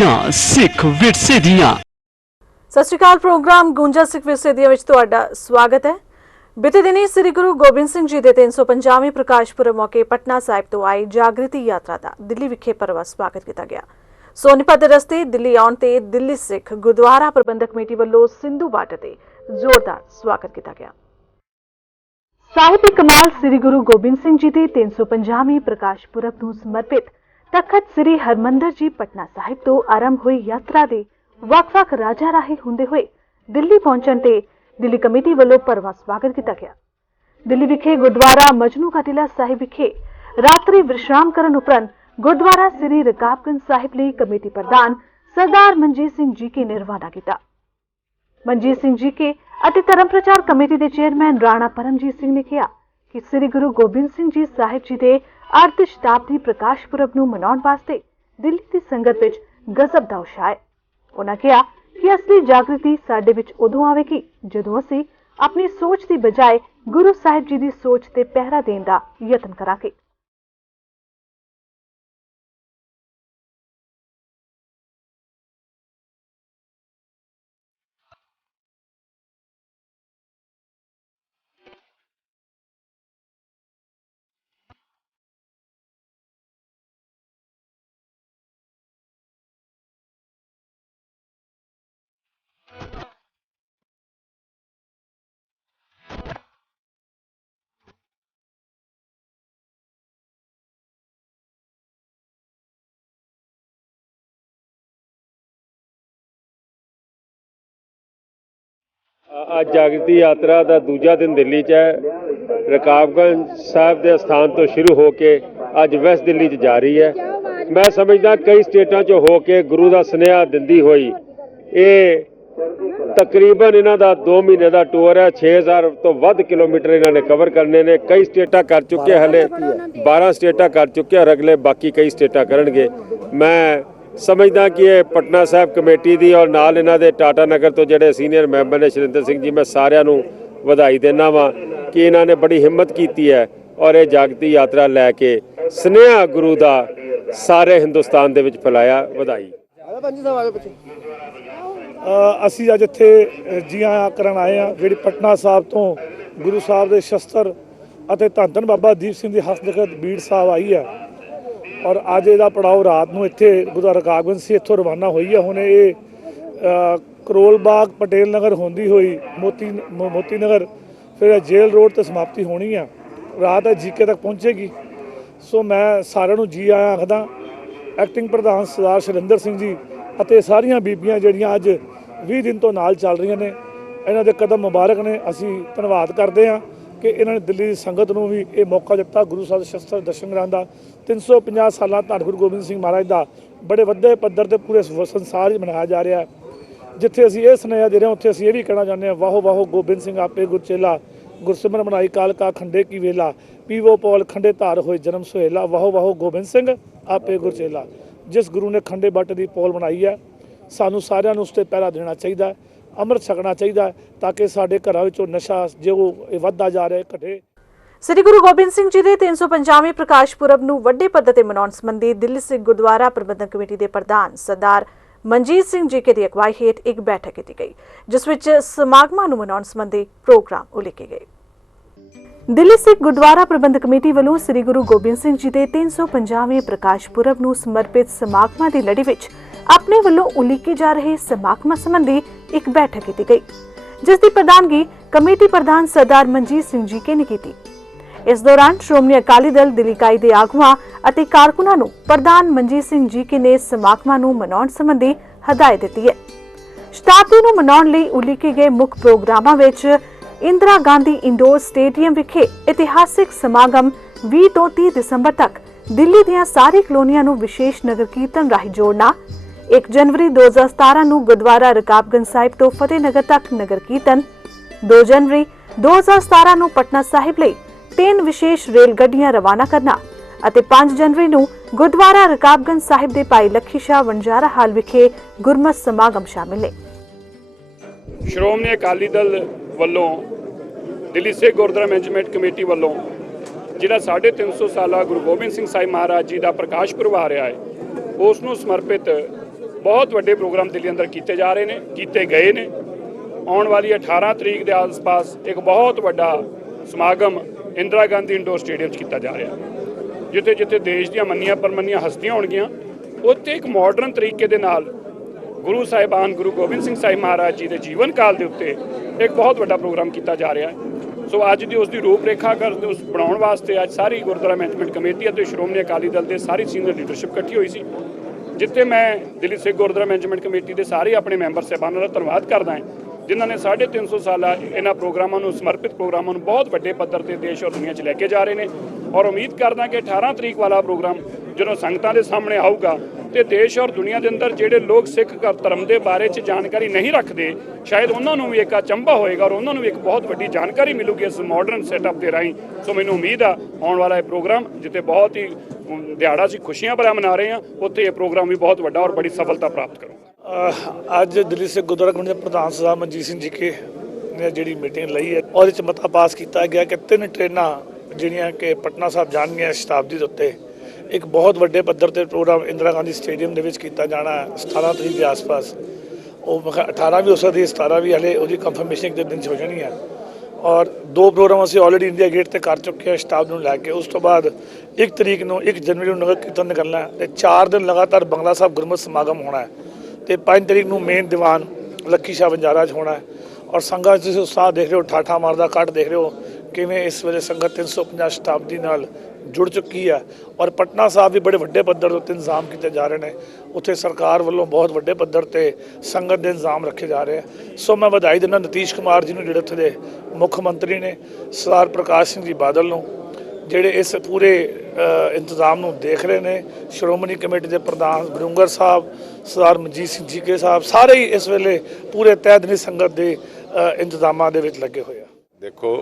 ਗੂੰਜਾਂ ਸਿੱਖ ਵਿਰਸੇ ਦੀਆਂ। ਸਤਿ ਸ਼੍ਰੀ ਅਕਾਲ। ਪ੍ਰੋਗਰਾਮ ਗੂੰਜਾਂ ਸਿੱਖ ਵਿਰਸੇ ਦੀਆਂ ਵਿੱਚ ਤੁਹਾਡਾ ਸਵਾਗਤ ਹੈ। ਬੀਤੇ ਦਿਨੀ ਸ੍ਰੀ ਗੁਰੂ ਗੋਬਿੰਦ ਸਿੰਘ ਜੀ ਦੇ 350ਵੇਂ ਪ੍ਰਕਾਸ਼ ਪੁਰਬ ਮੌਕੇ ਪਟਨਾ ਸਾਹਿਬ ਤੋਂ ਆਈ ਜਾਗ੍ਰਿਤੀ ਯਾਤਰਾ ਦਾ ਦਿੱਲੀ ਵਿਖੇ ਭਰਵਾਂ ਸਵਾਗਤ ਕੀਤਾ ਗਿਆ। ਸੋਨੀਪਤ ਦੇ ਰਸਤੇ ਦਿੱਲੀ ਆਉਣ ਤੇ ਦਿੱਲੀ ਸਿੱਖ ਗੁਰਦੁਆਰਾ ਪ੍ਰਬੰਧਕ ਕਮੇਟੀ ਵੱਲੋਂ ਸਿੰਧੂ ਬਾਰਡਰ ਤੇ ਜ਼ੋਰਦਾਰ ਸਵਾਗਤ ਕੀਤਾ ਗਿਆ। ਸਾਹਿਬ-ਏ-ਕਮਾਲ ਸ੍ਰੀ ਗੁਰੂ ਗੋਬਿੰਦ ਸਿੰਘ ਜੀ ਦੇ 350ਵੇਂ ਪ੍ਰਕਾਸ਼ ਪੁਰਬ ਨੂੰ ਸਮਰਪਿਤ ਤਖਤ ਸ੍ਰੀ ਹਰਮੰਦਰ ਜੀ ਪਟਨਾ ਸਾਹਿਬ ਤੋਂ ਆਰੰਭ ਹੋਈ ਯਾਤਰਾ ਦੇ ਵੱਖ-ਵੱਖ ਰਾਜਾਂ ਰਾਹੀਂ ਹੁੰਦੇ ਹੋਏ ਦਿੱਲੀ ਪਹੁੰਚਣ ਤੇ ਦਿੱਲੀ ਕਮੇਟੀ ਵੱਲੋਂ ਭਰਵਾਂ ਸਵਾਗਤ ਕੀਤਾ ਗਿਆ। ਦਿੱਲੀ ਵਿਖੇ ਗੁਰਦੁਆਰਾ ਮਜਨੂ ਕਾ ਟਿਲਾ ਸਾਹਿਬ ਵਿਖੇ ਰਾਤਰੀ ਵਿਸ਼ਰਾਮ ਕਰਨ ਉਪਰੰਤ ਗੁਰਦੁਆਰਾ ਸ੍ਰੀ ਰਕਾਬਗੰਜ ਸਾਹਿਬ ਲਈ ਕਮੇਟੀ ਪ੍ਰਧਾਨ ਸਰਦਾਰ ਮਨਜੀਤ ਸਿੰਘ ਜੀ ਕੇ ਨੇ ਰਵਾਨਾ ਕੀਤਾ। ਮਨਜੀਤ ਸਿੰਘ ਜੀ ਕੇ ਅਤੇ ਧਰਮ ਪ੍ਰਚਾਰ ਕਮੇਟੀ ਦੇ ਚੇਅਰਮੈਨ ਰਾਣਾ ਪਰਮਜੀਤ ਸਿੰਘ ਨੇ ਕਿਹਾ ਕਿ ਸ੍ਰੀ ਗੁਰੂ ਗੋਬਿੰਦ ਸਿੰਘ ਜੀ ਸਾਹਿਬ ਜੀ ਦੇ ਅਰਧ ਸ਼ਤਾਬਦੀ ਪ੍ਰਕਾਸ਼ ਪੁਰਬ ਨੂੰ ਮਨਾਉਣ ਵਾਸਤੇ ਦਿੱਲੀ ਦੀ ਸੰਗਤ ਵਿੱਚ ਗਜ਼ਬ ਦਾ ਉਤਸ਼ਾਹ ਹੈ। ਉਹਨਾਂ ਕਿਹਾ ਕਿ ਅਸਲੀ ਜਾਗ੍ਰਿਤੀ ਸਾਡੇ ਵਿੱਚ ਉਦੋਂ ਆਵੇਗੀ ਜਦੋਂ ਅਸੀਂ ਆਪਣੀ ਸੋਚ ਦੀ ਬਜਾਏ ਗੁਰੂ ਸਾਹਿਬ ਜੀ ਦੀ ਸੋਚ ਤੇ ਪਹਿਰਾ ਦੇਣ ਦਾ ਯਤਨ ਕਰਾਂਗੇ। ਅੱਜ ਜਾਗ੍ਰਿਤੀ ਯਾਤਰਾ ਦਾ ਦੂਜਾ ਦਿਨ ਦਿੱਲੀ 'ਚ ਹੈ। ਰਕਾਬਗੰਜ ਸਾਹਿਬ ਦੇ ਸਥਾਨ ਤੋਂ ਸ਼ੁਰੂ ਹੋ ਕੇ ਅੱਜ ਵੈਸਟ ਦਿੱਲੀ 'ਚ ਜਾ ਰਹੀ ਹੈ। ਮੈਂ ਸਮਝਦਾ ਕਈ ਸਟੇਟਾਂ 'ਚੋਂ ਹੋ ਕੇ ਗੁਰੂ ਦਾ ਸੁਨੇਹਾ ਦਿੰਦੀ ਹੋਈ ਇਹ ਤਕਰੀਬਨ ਇਹਨਾਂ ਦਾ 2 ਮਹੀਨੇ ਦਾ ਟੂਰ ਹੈ। 6000 ਤੋਂ ਵੱਧ ਕਿਲੋਮੀਟਰ ਇਹਨਾਂ ਨੇ ਕਵਰ ਕਰਨੇ ਨੇ। ਕਈ ਸਟੇਟਾਂ ਕਰ ਚੁੱਕੇ, ਹਲੇ 12 ਸਟੇਟਾਂ ਕਰ ਚੁੱਕੇ, ਅਗਲੇ ਬਾਕੀ ਕਈ ਸਟੇਟਾਂ ਕਰਨਗੇ। ਮੈਂ ਸਮਝਦਾ ਕਿ ਇਹ ਪਟਨਾ ਸਾਹਿਬ ਕਮੇਟੀ ਦੀ ਔਰ ਨਾਲ ਇਹਨਾਂ ਦੇ ਟਾਟਾ ਨਗਰ ਤੋਂ ਜਿਹੜੇ ਸੀਨੀਅਰ ਮੈਂਬਰ ਨੇ ਸ਼ਰਿੰਦਰ ਸਿੰਘ ਜੀ, ਮੈਂ ਸਾਰਿਆਂ ਨੂੰ ਵਧਾਈ ਦਿੰਦਾ ਵਾਂ ਕਿ ਇਹਨਾਂ ਨੇ ਬੜੀ ਹਿੰਮਤ ਕੀਤੀ ਹੈ ਔਰ ਇਹ ਜਾਗ੍ਰਿਤੀ ਯਾਤਰਾ ਲੈ ਕੇ ਸੁਨੇਹਾ ਗੁਰੂ ਦਾ ਸਾਰੇ ਹਿੰਦੁਸਤਾਨ ਦੇ ਵਿੱਚ ਫੈਲਾਇਆ। ਵਧਾਈ। ਅਸੀਂ ਅੱਜ ਇੱਥੇ ਜੀ ਆਇਆਂ ਕਰਨ ਆਏ ਹਾਂ, ਜਿਹੜੀ ਪਟਨਾ ਸਾਹਿਬ ਤੋਂ ਗੁਰੂ ਸਾਹਿਬ ਦੇ ਸ਼ਸਤਰ ਅਤੇ ਧੰਨ ਧੰਨ ਬਾਬਾ ਦੀਪ ਸਿੰਘ ਦੀ ਹਸਤਖਤ ਬੀੜ ਸਾਹਿਬ ਆਈ ਹੈ ਔਰ ਅੱਜ ਇਹਦਾ ਪੜਾਓ ਰਾਤ ਨੂੰ ਇੱਥੇ ਗੁਰਦੁਆਰਾ ਰਕਾਬਗੰਜ ਸੀ, ਇੱਥੋਂ ਰਵਾਨਾ ਹੋਈ ਹੈ। ਹੁਣ ਇਹ ਕਰੋਲ ਬਾਗ ਪਟੇਲ ਨਗਰ ਹੁੰਦੀ ਹੋਈ ਮੋਤੀ ਨਗਰ ਫਿਰ ਜੇਲ੍ਹ ਰੋਡ ਤੇ ਸਮਾਪਤੀ ਹੋਣੀ ਆ। ਰਾਤ ਜੀਕੇ ਤੱਕ ਪਹੁੰਚੇਗੀ। ਸੋ ਮੈਂ ਸਾਰਿਆਂ ਨੂੰ ਜੀ ਆਇਆਂ ਆਖਦਾ। ਐਕਟਿੰਗ ਪ੍ਰਧਾਨ ਸਰਦਾਰ ਸ਼ਰਿੰਦਰ ਸਿੰਘ ਜੀ ਅਤੇ ਸਾਰੀਆਂ ਬੀਬੀਆਂ ਜਿਹੜੀਆਂ ਅੱਜ 20 ਦਿਨ ਤੋਂ ਨਾਲ ਚੱਲ ਰਹੀਆਂ ਨੇ, ਇਹਨਾਂ ਦੇ ਕਦਮ ਮੁਬਾਰਕ ਨੇ। ਅਸੀਂ ਧੰਨਵਾਦ ਕਰਦੇ ਹਾਂ ਕਿ ਇਹਨਾਂ ਨੇ ਦਿੱਲੀ ਦੀ ਸੰਗਤ ਨੂੰ ਵੀ ਇਹ ਮੌਕਾ ਦਿੱਤਾ ਗੁਰੂ ਸਾਹਿਬ ਦੇ ਸ਼ਸਤਰ ਦਰਸ਼ਨ ਕਰਾਉਣ ਦਾ। 350 ਸਾਲਾਂ ਧੰਨ ਗੁਰੂ ਗੋਬਿੰਦ ਸਿੰਘ ਮਹਾਰਾਜ ਦਾ ਬੜੇ ਵੱਡੇ ਪੱਧਰ ਤੇ ਪੂਰੇ ਸੰਸਾਰ 'ਚ ਮਨਾਇਆ ਜਾ ਰਿਹਾ। ਜਿੱਥੇ ਅਸੀਂ ਇਹ ਸੁਨੇਹਾ ਦੇ ਰਹੇ ਹਾਂ ਉੱਥੇ ਅਸੀਂ ਇਹ ਵੀ ਕਹਿਣਾ ਚਾਹੁੰਦੇ ਹਾਂ, ਵਾਹੋ ਵਾਹੋ ਗੋਬਿੰਦ ਸਿੰਘ ਆਪੇ ਗੁਰਚੇਲਾ, ਗੁਰਸਿਮਰਨ ਬਣਾਈ ਕਾਲ ਕਾ ਖੰਡੇ ਕੀ ਵੇਲਾ, ਪੀਵੋ ਪੌਲ ਖੰਡੇ ਧਾਰ ਹੋਏ ਜਨਮ ਸੁਹੇਲਾ, ਵਾਹੋ ਵਾਹੋ ਗੋਬਿੰਦ ਸਿੰਘ ਆਪੇ ਗੁਰਚੇਲਾ। ਜਿਸ ਗੁਰੂ ਨੇ ਖੰਡੇ ਬੱਟ ਦੀ ਪੌਲ ਬਣਾਈ ਹੈ, ਸਾਨੂੰ ਸਾਰਿਆਂ ਨੂੰ ਉਸ 'ਤੇ ਪਹਿਰਾ ਦੇਣਾ ਚਾਹੀਦਾ, ਅੰਮ੍ਰਿਤ ਛਕਣਾ ਚਾਹੀਦਾ ਤਾਂ ਕਿ ਸਾਡੇ ਘਰਾਂ ਵਿੱਚੋਂ ਨਸ਼ਾ ਜੋ ਇਹ ਵੱਧਦਾ ਜਾ ਰਿਹਾ ਘਟੇ। ਸ੍ਰੀ ਗੁਰੂ ਗੋਬਿੰਦ ਸਿੰਘ ਜੀ ਦੇ 350ਵੇਂ ਪ੍ਰਕਾਸ਼ ਪੁਰਬ ਨੂੰ ਵੱਡੇ ਪੱਧਰ ਤੇ ਮਨਾਉਣ ਸੰਬੰਧੀ ਦਿੱਲੀ ਸਿੱਖ ਗੁਰਦੁਆਰਾ ਪ੍ਰਬੰਧਕ ਕਮੇਟੀ ਦੇ ਪ੍ਰਧਾਨ ਸਰਦਾਰ ਮਨਜੀਤ ਸਿੰਘ ਜੀ ਕੇ ਦੀ ਅਗਵਾਈ ਹੇਠ ਇੱਕ ਬੈਠਕ ਕੀਤੀ ਗਈ, ਜਿਸ ਵਿੱਚ ਸਮਾਗਮਾਂ ਨੂੰ ਮਨਾਉਣ ਸੰਬੰਧੀ ਪ੍ਰੋਗਰਾਮ ਉਲੀਕੇ ਗਏ। ਦਿੱਲੀ ਸਿੱਖ ਗੁਰਦੁਆਰਾ ਪ੍ਰਬੰਧਕ ਕਮੇਟੀ ਵੱਲੋਂ ਸ੍ਰੀ ਗੁਰੂ ਗੋਬਿੰਦ ਸਿੰਘ ਜੀ ਦੇ 350ਵੇਂ ਪ੍ਰਕਾਸ਼ ਪੁਰਬ ਨੂੰ ਸਮਰਪਿਤ ਸਮਾਗਮਾਂ ਦੀ ਲੜੀ ਵਿੱਚ ਆਪਣੇ ਵੱਲੋਂ ਉਲੀਕੇ ਜਾ ਰਹੇ ਸਮਾਗਮਾਂ ਸੰਬੰਧੀ ਇੱਕ ਬੈਠਕ ਕੀਤੀ ਗਈ, ਜਿਸ ਦੀ ਪ੍ਰਧਾਨਗੀ ਕਮੇਟੀ ਪ੍ਰਧਾਨ ਸਰਦਾਰ ਮਨਜੀਤ ਸਿੰਘ ਜੀ ਕੇ ਨੇ ਕੀਤੀ। ਇਸ ਦੌਰਾਨ ਸ਼੍ਰੋਮਣੀ ਅਕਾਲੀ ਦਲ ਦਿੱਲੀ ਇਕਾਈ ਦੇ ਆਗੂਆਂ ਅਤੇ ਕਾਰਕੁਨਾਂ ਨੂੰ ਪ੍ਰਧਾਨ ਮਨਜੀਤ ਸਿੰਘ ਜੀ ਕੇ ਨੇ ਸਮਾਗਮਾਂ ਨੂੰ ਮਨਾਉਣ ਸੰਬੰਧੀ ਹਦਾਇਤ ਦਿੱਤੀ ਹੈ। ਸ਼ਤਾਬਦੀ ਨੂੰ ਮਨਾਉਣ ਲਈ ਉਲੀਕੇ ਗਏ ਮੁੱਖ ਪ੍ਰੋਗਰਾਮਾਂ ਵਿੱਚ ਇੰਦਰਾ ਗਾਂਧੀ ਇੰਡੋਰ ਸਟੇਡੀਅਮ ਵਿਖੇ ਇਤਿਹਾਸਿਕ ਸਮਾਗਮ 20 ਤੋਂ 30 ਦਸੰਬਰ ਤੱਕ ਦਿੱਲੀ ਦੀਆਂ ਸਾਰੀ ਕਲੋਨੀਆਂ ਨੂੰ ਵਿਸ਼ੇਸ਼ ਨਗਰ ਕੀਰਤਨ ਰਾਹੀਂ ਜੋੜਨਾ, 1 ਜਨਵਰੀ 2017 ਨੂੰ ਗੁਰਦੁਆਰਾ ਰਕਾਬਗੰਜ ਸਾਹਿਬ ਤੋਂ ਫਤਿਹਨਗਰ ਤੱਕ ਨਗਰ ਕੀਰਤਨ, 2 ਜਨਵਰੀ 2017 ਨੂੰ ਪਟਨਾ ਸਾਹਿਬ ਲਈ 3 ਵਿਸ਼ੇਸ਼ ਰੇਲ ਗੱਡੀਆਂ ਰਵਾਨਾ ਕਰਨਾ ਅਤੇ 5 ਜਨਵਰੀ ਨੂੰ ਗੁਰਦੁਆਰਾ ਰਕਾਬਗੰਜ ਸਾਹਿਬ ਦੇ ਭਾਈ ਲੱਖੀ ਸ਼ਾਹ ਵਣਜਾਰਾ ਹਾਲ ਵਿਖੇ ਗੁਰਮਤਿ ਸਮਾਗਮ ਸ਼ਾਮਿਲ ਨੇ। ਸ਼੍ਰੋਮਣੀ ਅਕਾਲੀ ਦਲ ਵੱਲੋਂ ਦਿੱਲੀ ਸਿੱਖ ਗੁਰਦੁਆਰਾ ਮੈਨੇਜਮੈਂਟ ਕਮੇਟੀ ਵੱਲੋਂ ਜਿਹੜਾ 350 ਸਾਲਾ ਗੁਰੂ ਗੋਬਿੰਦ ਸਿੰਘ ਸਾਹਿਬ ਮਹਾਰਾਜ ਜੀ ਦਾ ਪ੍ਰਕਾਸ਼ ਪੁਰਬ ਆ ਰਿਹਾ ਹੈ, ਉਸ ਨੂੰ ਸਮਰਪਿਤ ਬਹੁਤ ਵੱਡੇ ਪ੍ਰੋਗਰਾਮ ਦਿੱਲੀ ਅੰਦਰ ਕੀਤੇ ਜਾ ਰਹੇ ਨੇ, ਕੀਤੇ ਗਏ ਨੇ। ਆਉਣ ਵਾਲੀ 18 ਤਰੀਕ ਦੇ ਆਸ-ਪਾਸ ਇੱਕ ਬਹੁਤ ਵੱਡਾ ਸਮਾਗਮ ਇੰਦਰਾ ਗਾਂਧੀ ਇੰਡੋਰ ਸਟੇਡੀਅਮ 'ਚ ਕੀਤਾ ਜਾ ਰਿਹਾ, ਜਿੱਥੇ ਜਿੱਥੇ ਦੇਸ਼ ਦੀਆਂ ਮੰਨੀਆਂ ਪਰਮੰਨੀਆਂ ਹਸਤੀਆਂ ਹੋਣਗੀਆਂ, ਉੱਥੇ ਇੱਕ ਮਾਡਰਨ ਤਰੀਕੇ ਦੇ ਨਾਲ ਗੁਰੂ ਸਾਹਿਬਾਨ ਗੁਰੂ ਗੋਬਿੰਦ ਸਿੰਘ ਸਾਹਿਬ ਮਹਾਰਾਜ ਜੀ ਦੇ ਜੀਵਨ ਕਾਲ ਦੇ ਉੱਤੇ ਇੱਕ ਬਹੁਤ ਵੱਡਾ ਪ੍ਰੋਗਰਾਮ ਕੀਤਾ ਜਾ ਰਿਹਾ ਹੈ। ਸੋ ਅੱਜ ਦੀ ਉਸ ਦੀ ਰੂਪ ਰੇਖਾ ਉਸ ਬਣਾਉਣ ਵਾਸਤੇ ਅੱਜ ਸਾਰੀ ਗੁਰਦੁਆਰਾ ਮੈਨੇਜਮੈਂਟ ਕਮੇਟੀ ਅਤੇ ਸ਼੍ਰੋਮਣੀ ਅਕਾਲੀ ਦਲ ਦੇ ਸਾਰੀ ਸੀਨੀਅਰ ਲੀਡਰਸ਼ਿਪ ਇਕੱਠੀ ਹੋਈ ਸੀ, ਜਿੱਥੇ ਮੈਂ ਦਿੱਲੀ ਸਿੱਖ ਗੁਰਦੁਆਰਾ ਮੈਨੇਜਮੈਂਟ ਕਮੇਟੀ ਦੇ ਸਾਰੇ ਆਪਣੇ ਮੈਂਬਰ ਸਾਹਿਬਾਨਾਂ ਦਾ ਧੰਨਵਾਦ ਕਰਦਾ ਹਾਂ, ਜਿਨ੍ਹਾਂ ਨੇ 350 ਸਾਲਾ ਇਹਨਾਂ ਪ੍ਰੋਗਰਾਮਾਂ ਨੂੰ ਸਮਰਪਿਤ ਪ੍ਰੋਗਰਾਮਾਂ ਨੂੰ ਬਹੁਤ ਵੱਡੇ ਪੱਧਰ ਤੇ ਦੇਸ਼ ਔਰ ਦੁਨੀਆ 'ਚ ਲੈ ਕੇ ਜਾ ਰਹੇ ਨੇ। ਔਰ ਉਮੀਦ ਕਰਦਾ ਕਿ 18 ਤਰੀਕ ਵਾਲਾ ਪ੍ਰੋਗਰਾਮ ਜਦੋਂ ਸੰਗਤਾਂ ਦੇ ਸਾਹਮਣੇ ਆਊਗਾ ਤੇ ਦੇਸ਼ ਔਰ ਦੁਨੀਆ ਦੇ ਅੰਦਰ ਜਿਹੜੇ ਲੋਕ ਸਿੱਖ ਧਰਮ ਦੇ ਬਾਰੇ 'ਚ ਜਾਣਕਾਰੀ ਨਹੀਂ ਰੱਖਦੇ, ਸ਼ਾਇਦ ਉਹਨਾਂ ਨੂੰ ਵੀ ਇੱਕ ਅਚੰਭਾ ਹੋਏਗਾ ਔਰ ਉਹਨਾਂ ਨੂੰ ਵੀ ਇੱਕ ਬਹੁਤ ਵੱਡੀ ਜਾਣਕਾਰੀ ਮਿਲੂਗੀ ਇਸ ਮਾਡਰਨ ਸੈਟਅਪ ਦੇ ਰਾਹੀਂ। ਸੋ ਮੈਨੂੰ ਉਮੀਦ ਆ ਆਉਣ ਵਾਲਾ ਇਹ ਪ੍ਰੋਗਰਾਮ, ਜਿੱਥੇ ਬਹੁਤ ਹੀ ਦਿਹਾੜਾ ਅਸੀਂ ਖੁਸ਼ੀਆਂ ਭਰਿਆ ਮਨਾ ਰਹੇ ਹਾਂ, ਉੱਥੇ ਇਹ ਪ੍ਰੋਗਰਾਮ ਵੀ ਬਹੁਤ ਵੱਡਾ ਔਰ ਬੜੀ ਸਫਲਤਾ ਪ੍ਰਾਪਤ ਕਰੂਗਾ। ਅੱਜ ਦਿੱਲੀ ਸਿੱਖ ਗੁਰਦੁਆਰਾ ਕਮੇਟੀ ਦੇ ਪ੍ਰਧਾਨ ਸਰਦਾਰ ਮਨਜੀਤ ਸਿੰਘ ਜੀ ਕੇ ਨੇ ਜਿਹੜੀ ਮੀਟਿੰਗ ਲਈ ਹੈ, ਉਹਦੇ 'ਚ ਮਤਾ ਪਾਸ ਕੀਤਾ ਗਿਆ ਕਿ 3 ਟ੍ਰੇਨਾਂ ਜਿਹੜੀਆਂ ਕਿ ਪਟਨਾ ਸਾਹਿਬ ਜਾਣਗੀਆਂ ਸ਼ਤਾਬਦੀ ਦੇ ਉੱਤੇ, ਇੱਕ ਬਹੁਤ ਵੱਡੇ ਪੱਧਰ ਤੇ ਪ੍ਰੋਗਰਾਮ ਇੰਦਰਾ ਗਾਂਧੀ ਸਟੇਡੀਅਮ ਦੇ ਵਿੱਚ ਕੀਤਾ ਜਾਣਾ 17 ਤਰੀਕ ਦੇ ਆਸ-ਪਾਸ। ਉਹ 18 ਵੀ ਹੋ ਸਕਦੀ, 17 ਵੀ ਹਲੇ ਉਹਦੀ ਕੰਫਰਮੇਸ਼ਨ ਇੱਕ ਦਿਨ 'ਚ ਹੋ ਜਾਣੀ ਹੈ। ਔਰ 2 ਪ੍ਰੋਗਰਾਮ ਅਸੀਂ ਆਲਰੇਡੀ ਇੰਡੀਆ ਗੇਟ ਤੇ ਕਰ ਚੁੱਕੇ ਹਾਂ ਸ਼ਤਾਬਦੀ ਨੂੰ ਲੈ ਕੇ। ਉਸ ਤੋਂ ਬਾਅਦ 1 ਤਰੀਕ ਨੂੰ 1 ਜਨਵਰੀ ਨੂੰ ਨਗਰ ਕੀਰਤਨ ਨਿਕਲਣਾ ਤੇ 4 ਦਿਨ ਲਗਾਤਾਰ ਬੰਗਲਾ ਸਾਹਿਬ ਗੁਰਮਤਿ ਸਮਾਗਮ ਹੋਣਾ ਹੈ ਤੇ 5 ਤਰੀਕ ਨੂੰ ਮੇਨ ਦੀਵਾਨ ਲੱਖੀ ਸ਼ਾਹ ਬੰਜਾਰਾ 'ਚ ਹੋਣਾ ਹੈ। ਔਰ ਸੰਗਤ 'ਚ ਤੁਸੀਂ ਉਤਸ਼ਾਹ ਦੇਖ ਰਹੇ ਹੋ, ਠਾਠਾ ਮਾਰਦਾ ਕੱਟ ਦੇਖ ਰਹੇ ਹੋ ਕਿਵੇਂ ਇਸ ਵੇਲੇ ਸੰਗਤ 350 ਸ਼ਤਾਬਦੀ ਨਾਲ ਜੁੜ ਚੁੱਕੀ ਹੈ। ਔਰ ਪਟਨਾ ਸਾਹਿਬ ਵੀ ਬੜੇ ਵੱਡੇ ਪੱਧਰ ਉੱਤੇ ਇੰਤਜ਼ਾਮ ਕੀਤੇ ਜਾ ਰਹੇ ਨੇ, ਉੱਥੇ ਸਰਕਾਰ ਵੱਲੋਂ ਬਹੁਤ ਵੱਡੇ ਪੱਧਰ ਤੇ ਸੰਗਤ ਦੇ ਇੰਤਜ਼ਾਮ ਰੱਖੇ ਜਾ ਰਹੇ ਆ। ਸੋ ਮੈਂ ਵਧਾਈ ਦਿੰਦਾ ਨਿਤੀਸ਼ ਕੁਮਾਰ ਜੀ ਨੂੰ, ਜਿਹੜੇ ਉੱਥੇ ਦੇ ਮੁੱਖ ਮੰਤਰੀ ਨੇ, ਸਰਦਾਰ ਪ੍ਰਕਾਸ਼ ਸਿੰਘ ਜੀ ਬਾਦਲ ਨੂੰ, ਜਿਹੜੇ ਇਸ ਪੂਰੇ ਇੰਤਜ਼ਾਮ ਨੂੰ ਦੇਖ ਰਹੇ ਨੇ, ਸ਼੍ਰੋਮਣੀ ਕਮੇਟੀ ਦੇ ਪ੍ਰਧਾਨ ਬਡੂੰਗਰ ਸਾਹਿਬ, ਸਰਦਾਰ ਮਨਜੀਤ ਸਿੰਘ ਜੀ ਕੇ ਸਾਹਿਬ, ਸਾਰੇ ਹੀ ਇਸ ਵੇਲੇ ਪੂਰੇ ਤਹਿ ਦਿਲੀ ਸੰਗਤ ਦੇ ਇੰਤਜ਼ਾਮਾਂ ਦੇ ਵਿੱਚ ਲੱਗੇ ਹੋਏ ਆ। ਦੇਖੋ,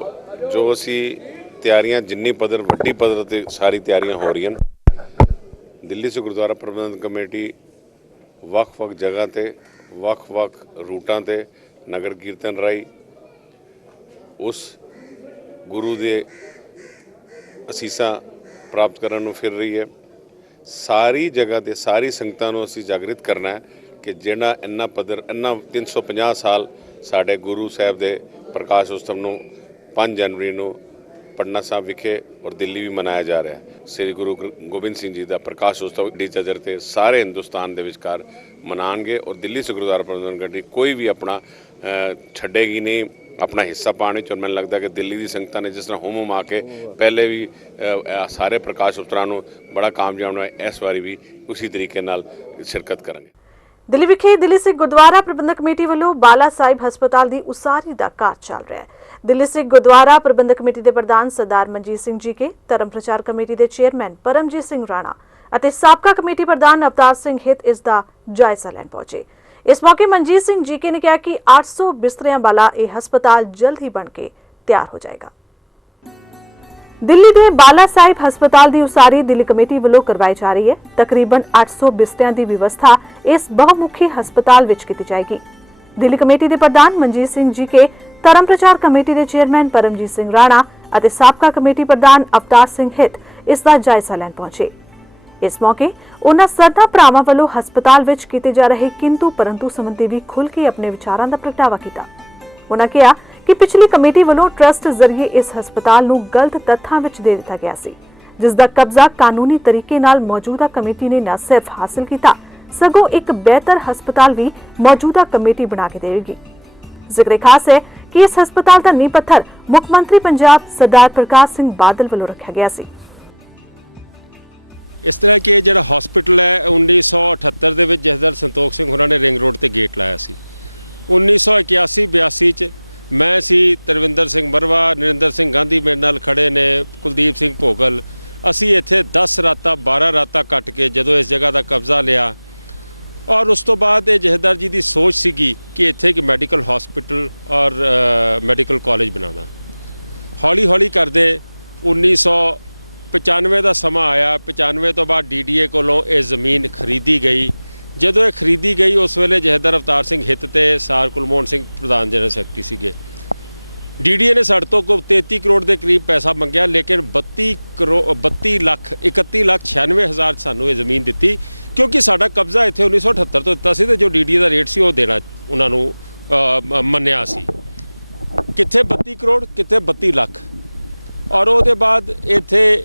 ਜੋ ਅਸੀਂ ਤਿਆਰੀਆਂ ਜਿੰਨੀ ਪੱਧਰ ਵੱਡੀ ਪੱਧਰ ਤੇ ਸਾਰੀ ਤਿਆਰੀਆਂ ਹੋ ਰਹੀਆਂ, ਦਿੱਲੀ ਸੇ ਗੁਰਦੁਆਰਾ ਪ੍ਰਬੰਧਨ ਕਮੇਟੀ ਵੱਖ-ਵੱਖ ਜਗ੍ਹਾ ਤੇ ਵੱਖ-ਵੱਖ ਰੂਟਾਂ ਤੇ ਨਗਰ ਕੀਰਤਨ ਰਾਹੀਂ ਉਸ ਗੁਰੂ ਦੇ ਅਸੀਸਾਂ ਪ੍ਰਾਪਤ ਕਰਨ ਨੂੰ ਫਿਰ ਰਹੀ ਹੈ। ਸਾਰੀ ਜਗ੍ਹਾ ਤੇ ਸਾਰੀ ਸੰਗਤਾਂ ਨੂੰ ਅਸੀਂ ਜਾਗਰਿਤ ਕਰਨਾ ਹੈ ਕਿ ਜਿਹੜਾ ਇੰਨਾ ਪੱਧਰ, ਇੰਨਾ 350 ਸਾਲ ਸਾਡੇ ਗੁਰੂ ਸਾਹਿਬ ਦੇ ਪ੍ਰਕਾਸ਼ ਉਤਸਵ ਨੂੰ 5 ਜਨਵਰੀ ਨੂੰ ਪਟਨਾ ਸਾਹਿਬ ਵਿਖੇ ਔਰ ਦਿੱਲੀ ਵੀ ਮਨਾਇਆ ਜਾ ਰਿਹਾ ਹੈ। ਸ੍ਰੀ ਗੁਰੂ ਗੋਬਿੰਦ ਸਿੰਘ ਜੀ ਦਾ ਪ੍ਰਕਾਸ਼ ਉਤਸਵ ਡੀ ਚਾਦਰ ਤੇ ਸਾਰੇ ਹਿੰਦੁਸਤਾਨ ਦੇ ਵਿਚਕਾਰ ਮਨਾਉਣਗੇ ਔਰ ਦਿੱਲੀ ਸੇ ਗੁਰਦੁਆਰਾ ਪ੍ਰਬੰਧਨ ਕਮੇਟੀ ਕੋਈ ਵੀ ਆਪਣਾ ਛੱਡੇਗੀ ਨਹੀਂ ਆਪਣਾ ਹਿੱਸਾ ਪਾਉਣ 'ਚ। ਔਰ ਮੈਨੂੰ ਲੱਗਦਾ ਕਿ ਦਿੱਲੀ ਦੀ ਸੰਗਤਾਂ ਨੇ ਜਿਸ ਤਰ੍ਹਾਂ ਹੁਮ ਆ ਕੇ ਪਹਿਲੇ ਵੀ ਸਾਰੇ ਪ੍ਰਕਾਸ਼ ਉਤਸਵਾਂ ਨੂੰ ਬੜਾ ਕਾਮਯਾਬ ਹੋਇਆ, ਇਸ ਵਾਰੀ ਵੀ ਉਸੇ ਤਰੀਕੇ ਨਾਲ ਸ਼ਿਰਕਤ ਕਰਾਂਗੇ। ਦਿੱਲੀ ਵਿਖੇ ਦਿੱਲੀ ਸਿੱਖ ਗੁਰਦੁਆਰਾ ਪ੍ਰਬੰਧਕ ਕਮੇਟੀ ਵੱਲੋਂ ਬਾਲਾ ਸਾਹਿਬ ਹਸਪਤਾਲ ਦੀ ਉਸਾਰੀ ਦਾ ਕਾਰਜ ਚੱਲ ਰਿਹਾ ਹੈ। ਦਿੱਲੀ ਸਿੱਖ ਗੁਰਦੁਆਰਾ ਪ੍ਰਬੰਧਕ ਕਮੇਟੀ ਦੇ ਪ੍ਰਧਾਨ ਸਰਦਾਰ ਮਨਜੀਤ ਸਿੰਘ ਜੀ ਕੇ, ਧਰਮ ਪ੍ਰਚਾਰ ਕਮੇਟੀ ਦੇ ਚੇਅਰਮੈਨ ਪਰਮਜੀਤ ਸਿੰਘ ਰਾਣਾ ਅਤੇ ਸਾਬਕਾ ਕਮੇਟੀ ਪ੍ਰਧਾਨ ਅਵਤਾਰ ਸਿੰਘ ਹਿੱਤ ਇਸ ਦਾ ਜਾਇਜ਼ਾ ਲੈਣ ਪਹੁੰਚੇ। ਇਸ ਮੌਕੇ ਮਨਜੀਤ ਸਿੰਘ ਜੀ ਕੇ ਨੇ ਕਿਹਾ ਕਿ 800 ਬਿਸਤਰਿਆਂ ਵਾਲਾ ਇਹ ਹਸਪਤਾਲ ਜਲਦ ਹੀ ਬਣ ਕੇ ਤਿਆਰ ਹੋ ਜਾਏਗਾ। ਦਿੱਲੀ ਦੇ ਬਾਲਾ ਸਾਹਿਬ ਹਸਪਤਾਲ ਦੀ ਉਸਾਰੀ ਦਿੱਲੀ ਕਮੇਟੀ ਵੱਲੋਂ ਕਰਵਾਈ ਜਾ ਰਹੀ ਹੈ। ਤਕਰੀਬਨ 800 ਬਿਸਤਰਿਆਂ ਦੀ ਵਿਵਸਥਾ ਇਸ ਬਹੁਮੁਖੀ ਹਸਪਤਾਲ ਵਿੱਚ ਕੀਤੀ ਜਾਏਗੀ। ਦਿੱਲੀ ਕਮੇਟੀ ਦੇ ਪ੍ਰਧਾਨ ਮਨਜੀਤ ਸਿੰਘ ਜੀ ਕੇ, ਧਰਮ ਪ੍ਰਚਾਰ ਕਮੇਟੀ ਦੇ ਚੇਅਰਮੈਨ ਪਰਮਜੀਤ ਸਿੰਘ ਰਾਣਾ ਅਤੇ ਸਾਬਕਾ ਕਮੇਟੀ ਪ੍ਰਧਾਨ ਅਵਤਾਰ ਸਿੰਘ ਹਿੱਤ ਇਸ ਦਾ ਜਾਇਜ਼ਾ ਲੈਣ ਪਹੁੰਚੇ। ਇਸ ਮੌਕੇ ਉਹਨਾਂ ਸਰਦਾ ਭਰਾਵਾਂ ਵੱਲੋਂ ਹਸਪਤਾਲ ਵਿੱਚ ਕੀਤੇ ਜਾ ਰਹੇ ਕਿੰਤੂ ਪਰੰਤੂ ਸੰਬੰਧੀ ਵੀ ਖੁੱਲ੍ਹ ਕੇ ਆਪਣੇ ਵਿਚਾਰਾਂ ਦਾ ਪ੍ਰਗਟਾਵਾ ਕੀਤਾ। ਉਹਨਾਂ ਕਿਹਾ ਕਿ ਪਿਛਲੀ ਕਮੇਟੀ ਵੱਲੋਂ ਟਰਸਟ ਜ਼ਰੀਏ ਇਸ ਹਸਪਤਾਲ ਨੂੰ ਗਲਤ ਤੱਥਾਂ ਵਿੱਚ ਦੇ ਦਿੱਤਾ ਗਿਆ ਸੀ, ਜਿਸ ਦਾ ਕਬਜ਼ਾ ਕਾਨੂੰਨੀ ਤਰੀਕੇ ਨਾਲ ਮੌਜੂਦਾ ਕਮੇਟੀ ਨੇ ਨਾ ਸਿਰਫ ਹਾਸਲ ਕੀਤਾ, ਸਗੋਂ ਇੱਕ ਬਿਹਤਰ ਹਸਪਤਾਲ ਵੀ ਮੌਜੂਦਾ ਕਮੇਟੀ ਬਣਾ ਕੇ ਦੇਵੇਗੀ। ਜ਼ਿਕਰ ਖਾਸ ਹੈ ਕਿ ਇਸ ਹਸਪਤਾਲ ਦਾ ਨੀਂਹ ਪੱਥਰ ਮੁੱਖ ਮੰਤਰੀ ਪੰਜਾਬ ਸਰਦਾਰ ਪ੍ਰਕਾਸ਼ ਸਿੰਘ ਬਾਦਲ ਵੱਲੋਂ ਰੱਖਿਆ ਗਿਆ ਸੀ। ਇਸ ਤਰ੍ਹਾਂ ਕਿ ਇਹ ਜਿਹੜਾ ਹਸਪੀਟਲ ਹੈ 1978 ਦੇ ਵਿੱਚ ਜਥੇਦਾਰ ਸੰਤੋਖ ਸਿੰਘ ਹੋਰਾਂ ਨੇ ਰਿੰਗ ਰੋਡ ਤੇ ਗੇਟ ਲਾਇਆ ਸੀ। 1981-82 ਚ ਮੈਂ ਸੀ, ਤਰਵਿੰਦਰ ਸਿੰਘ ਮਰਵਾ, ਨਰਿੰਦਰ ਸਿੰਘ ਗਾਂਧੀ ਮੇਰੇ ਨਾਲ ਖੜੇ ਨੇ, ਕੁਲਦੀਪ ਸਿੰਘ ਭੋਗਲ, ਅਸੀਂ ਇੱਥੇ 10 ਰਾਤਾਂ 12 ਰਾਤਾਂ ਕੱਟ ਕੇ ਜਦੋਂ ਇਸ ਜਗ੍ਹਾ ਦਾ ਕਬਜ਼ਾ ਲਿਆ ਔਰ ਉਸ ਤੋਂ ਬਾਅਦ ਇਹ ਜਥੇਦਾਰ ਜੀ ਦੀ ਸੋਚ ਸੀਗੀ ਕਿ ਇੱਥੇ ਇੱਕ ਮੈਡੀਕਲ ਹਸਪੀਟਲ ਔਰ ਮੈਡੀਕਲ ਕਾਲਜ ਬਣਾਉਣਾ। ਹੌਲੀ ਹੌਲੀ ਕਰਦੇ 1995 ਦਾ ਸਮਾਂ ਆਇਆ। 95 ਤੋਂ ਬਾਅਦ DDA ਕੋਲੋਂ ਇਹ ਜ਼ਮੀਨ ਖਰੀਦੀ ਗਈ। ਜਦੋਂ ਇਹ ਖਰੀਦੀ ਗਈ ਉਸ ਵੇਲੇ ਜਥੇਦਾਰ ਅਵਤਾਰ ਸਿੰਘ ਹਿੱਤ ਤੇ ਸਾਰ ਕੁਲਮੋਹਨ ਸਿੰਘ ਪ੍ਰਧਾਨ ਜਨਰਲ ਸੈਕਟਰੀ ਸੀਗੇ। ਡੀਡੀਏ ਨੇ ਸਾਡੇ ਤੋਂ ਕੋਈ 33 ਕਰੋੜ ਦੇ ਕਰੀਬ ਪੈਸਾ ਮੰਗਿਆ, ਲੇਕਿਨ 31,96,000 ਸਾਨੂੰ ਇਹ ਜ਼ਮੀਨ ਦਿੱਤੀ, ਕਿਉਂਕਿ ਸਾਡਾ ਕਬਜ਼ਾ ਇੱਥੇ 1978 ਤੋਂ ਦਿੱਤਾ ਸੀ ਤੇ ਜੋ ਡੀਡੀਏ ਦਾ ਰੇਟ ਸੀ ਉਹ ਦੇਣਾ ਉਹਨਾਂ ਨੂੰ ਮੰਨਿਆ ਸੀ। ਕਿੱਥੇ 32 ਕਰੋੜ, ਕਿੱਥੇ 32 ਲੱਖ। ਔਰ ਉਹਦੇ ਬਾਅਦ ਇੱਥੇ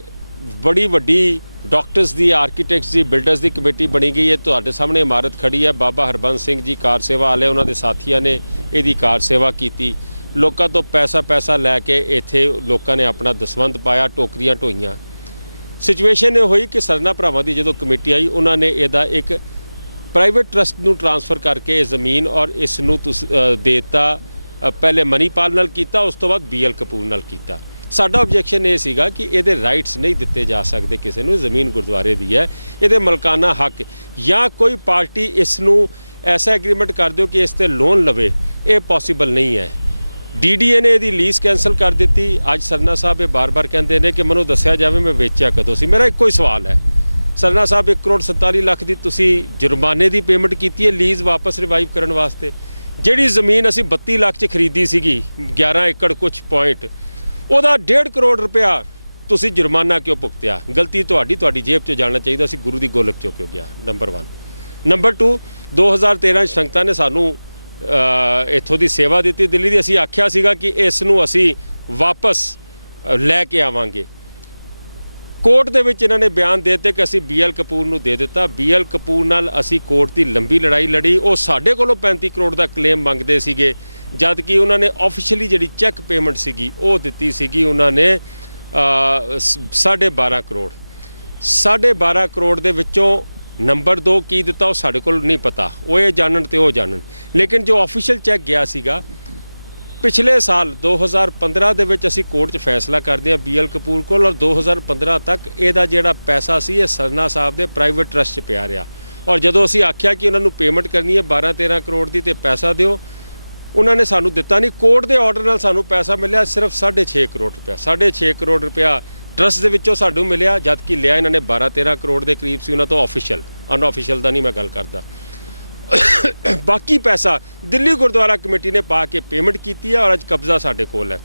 ਬੜੀ ਵੱਡੀ ਡਾਕਟਰਸ ਦੀ, ਆਰਕੀਟੈਕਟਸ ਦੀ, ਬਿਲਡਰਸ ਦੀ ਕਮੇਟੀ ਬਣੀ ਗਈ ਹੈ। ਤੁਹਾਡੇ ਸਾਹਮਣੇ ਇਮਾਰਤ ਖੜੀ ਹੈ। ਬਾਬਾ ਹਰਬੰਸ ਸਿੰਘ ਜੀ ਕਾਰ ਸੇਵਾ ਵਾਲੇ, ਉਹਨਾਂ ਦੇ ਸਾਥੀਆਂ ਨੇ ਇਹਦੀ ਕਾਰ ਸੇਵਾ ਕੀਤੀ। ਲੋਕਾਂ ਤੋਂ ਪੈਸਾ ਲੈ ਕੇ ਇੱਥੇ ਲੋਕਾਂ ਨੇ ਆਪਣਾ ਦਸਵੰਧ ਪਾਇਆ, ਟੋਕਰੀਆਂ ਢੋਈਆਂ। ਸਿਚੁਏਸ਼ਨ ਇਹ ਹੋਈ ਕਿ ਸਰਨਾ ਭਰਾਵਾਂ ਦੀ ਜਦੋਂ ਕਮੇਟੀ ਆਈ, ਉਹਨਾਂ ਨੇ ਇਹਦਾ ਇੱਕ ਪ੍ਰਾਈਵੇਟ ਟਰਸਟ ਨੂੰ ਟਰਾਂਸਫਰ ਕਰਕੇ ਇਹ ਜ਼ਮੀਨ ਔਰ ਇਸ ਨੂੰ ਦੇਤਾ। ਪਹਿਲੇ ਮਨੀਪਾਲ ਨਾਲ ਕੀਤਾ, ਉਸ ਤੋਂ ਬਾਅਦ BL ਕਪੂਰ ਨਾਲ ਕੀਤਾ। ਸਾਡਾ ਆਬਜੈਕਸ਼ਨ ਇਹ ਸੀਗਾ ਕਿ ਇਹਦੇ ਰਾਈਟਸ ਨਹੀਂ ਦਿੱਤੇ ਜਾ ਸਕਦੇ ਕਿਸੇ ਨੂੰ। ਜ਼ਮੀਨ ਗੁਰਦੁਆਰੇ ਦੀ ਹੈ, ਇਹਦੇ ਮਲਕਾਨਾ ਹੱਕ, ਜਾਂ ਕੋਈ ਪਾਰਟੀ ਇਸ ਨੂੰ ਐਸਾ ਐਗਰੀਮੈਂਟ ਕਰ ਦਿਓ ਕਿ ਇਸ ਤੇ ਲੋਨ ਲਵੇ, ਇਹ ਪੋਸੀਬਲ ਨਹੀਂ ਹੈ। ਡੀਡੀਏ ਨੇ ਇਹਦੀ ਲੀਜ਼ ਕੈਂਸਲ ਕਰ ਦਿੱਤੀ। ਅੱਜ ਸਰਨਾ ਸਾਹਿਬ ਇਹ ਬਾਰ-ਬਾਰ ਕਹਿੰਦੇ ਨੇ ਕਿ ਮੈਨੂੰ ਦੱਸਿਆ ਜਾਵੇ ਮੈਂ ਵੇਚਿਆ ਕਦੋਂ ਸੀ। ਮੇਰਾ ਇੱਕੋ ਹੀ ਸਵਾਲ ਹੈ, ਸਰਨਾ ਸਾਹਿਬ 1 ਕਰੋੜ 47 ਲੱਖ ਦੀ ਤੁਸੀਂ ਜੁਰਮਾਨੇ ਦੀ ਪੇਮੈਂਟ ਕੀਤੀ ਹੈ ਲੀਜ਼ ਵਾਪਸ ਰਿਵਾਈਵ ਕਰਨ ਵਾਸਤੇ। ਜਿਹੜੀ ਜ਼ਮੀਨ ਅਸੀਂ 32 ਲੱਖ 'ਚ ਖਰੀਦੀ ਸੀਗੀ, 11 ਏਕੜ ਕੁਛ ਪੁਆਇੰਟ, ਉਹਦਾ 1.5 ਕਰੋੜ ਰੁਪਇਆ ਤੁਸੀਂ ਜੁਰਮਾਨਾ ਕਿਉਂ ਭੁਗਤਿਆ? ਗਲਤੀ ਤੁਹਾਡੀ ਜੇਬ 'ਚੋਂ ਜਾਣਾ ਚਾਹੀਦਾ ਸੀ, ਗੁਰੂ ਦੀ ਗੋਲਕ 'ਚੋਂ ਕਿਉਂ ਗਿਆ? ਨੰਬਰ 1। ਨੰਬਰ 2, 2013 'ਚ ਸੰਗਤਾਂ ਨੇ ਸਾਨੂੰ ਇੱਥੋਂ ਦੀ ਸੇਵਾ ਦਿੱਤੀ ਦਿੱਲੀ ਦੀ। ਅਸੀਂ ਆਖਿਆ ਸੀਗਾ ਕਿ ਇਸ ਨੂੰ ਅਸੀਂ ਵਾਪਸ ਲੈ ਕੇ ਆਵਾਂਗੇ। ਕੋਰਟ ਦੇ ਵਿੱਚ ਇਹਨਾਂ ਨੇ ਬਿਆਨ ਦੇ ਦਿੱਤੇ ਕਿ ਅਸੀਂ BL ਕਪੂਰ ਨੂੰ ਦੇ ਦਿੱਤਾ। BL ਕਪੂਰ ਨਾਲ ਅਸੀਂ ਕੋਰਟ ਦੀ ਲੰਬੀ ਲੜਾਈ ਲੜੀ। ਉਹ ਸਾਡੇ ਕੋਲੋਂ 35 ਕਰੋੜ ਦਾ ਕਲੇਮ ਮੰਗਦੇ ਸੀਗੇ, ਜਦ ਕਿ ਉਹਨਾਂ ਨੇ ਆਫੀਸ਼ੀਅਲੀ ਜਿਹੜੀ ਚੈੱਕ ਪੇਮੈਂਟ ਸੀਗੀ ਉਹ ਦਿੱਤੀ ਸੀਗੀ ਉਹਨਾਂ ਨੇ 12.5 ਕਰੋੜ। 12.5 ਕਰੋੜ ਦੇ ਵਿੱਚੋਂ ਨੰਬਰ 2 ਕੀ ਦਿੱਤਾ ਉਹ ਸਾਡੇ ਕੋਲ ਨਹੀਂ ਪਤਾ, ਉਹ ਇਹ ਜਾਣਨ ਤੇ ਉਹ ਜਾਣਨ। ਲੇਕਿਨ ਜੋ ਆਫੀਸ਼ੀਅਲ ਚੈੱਕ ਗਿਆ ਸੀਗਾ ਪਿਛਲੇ ਸਾਲ 2015 ਦੇ ਵਿੱਚ ਅਸੀਂ ਕੋਰਟ 'ਚ ਫੈਸਲਾ ਕਰਦੇ ਹਾਂ BL ਕਪੂਰ ਕੋਲ, ਔਰ 2015 ਤੱਕ ਇਹਦਾ ਜਿਹੜਾ ਪੈਸਾ ਸੀ ਇਹ ਸਰਨਾ ਸਾਹਿਬ ਦੇ ਪ੍ਰਾਈਵੇਟ ਟਰਸਟ 'ਚ ਪਿਆ ਰਿਹਾ। ਔਰ ਜਦੋਂ ਅਸੀਂ ਆਖਿਆ ਕਿ ਉਹਨਾਂ ਨੂੰ ਪੇਮੈਂਟ ਕਰਨੀ ਹੈ 12-13 ਕਰੋੜ ਦੀ ਤੇ ਪੈਸਾ ਦਿਓ, ਉਹਨਾਂ ਨੇ ਸਾਨੂੰ ਦਿੱਤਾ ਨਹੀਂ। ਕੋਰਟ ਦੇ ਆਰਡਰ ਨਾਲ ਸਾਨੂੰ ਪੈਸਾ ਮਿਲਿਆ ਸਿਰਫ 6.5 ਕਰੋੜ ਰੁਪਇਆ। 6.5 ਕਰੋੜ ਰੁਪਇਆ ਟਰਸਟ ਦੇ ਵਿੱਚੋਂ ਸਾਨੂੰ ਮਿਲਿਆ, ਜਦ ਕਿ ਲਿਆ ਇਹਨਾਂ ਨੇ 12-13 ਕਰੋੜ ਦੇ ਕਰੀਬ ਸੀ ਉਹਨਾਂ ਤੋਂ ਆਫੀਸ਼ੀਅਲ। ਅਨਆਫੀਸ਼ੀਅਲ ਦਾ ਨਹੀਂ ਮੈਂ ਗੱਲ ਕਰਦਾ। ਬਾਕੀ ਪੈਸਾ ਦਿੱਲੀ ਗੁਰਦੁਆਰਾ ਕਮੇਟੀ ਨੇ ਪਾ ਕੇ ਪੇਮੈਂਟ ਕੀਤੀ ਹੈ ਔਰ ਅੱਜ ਕਬਜ਼ਾ ਸਾਡੇ ਕੋਲ ਹੈ।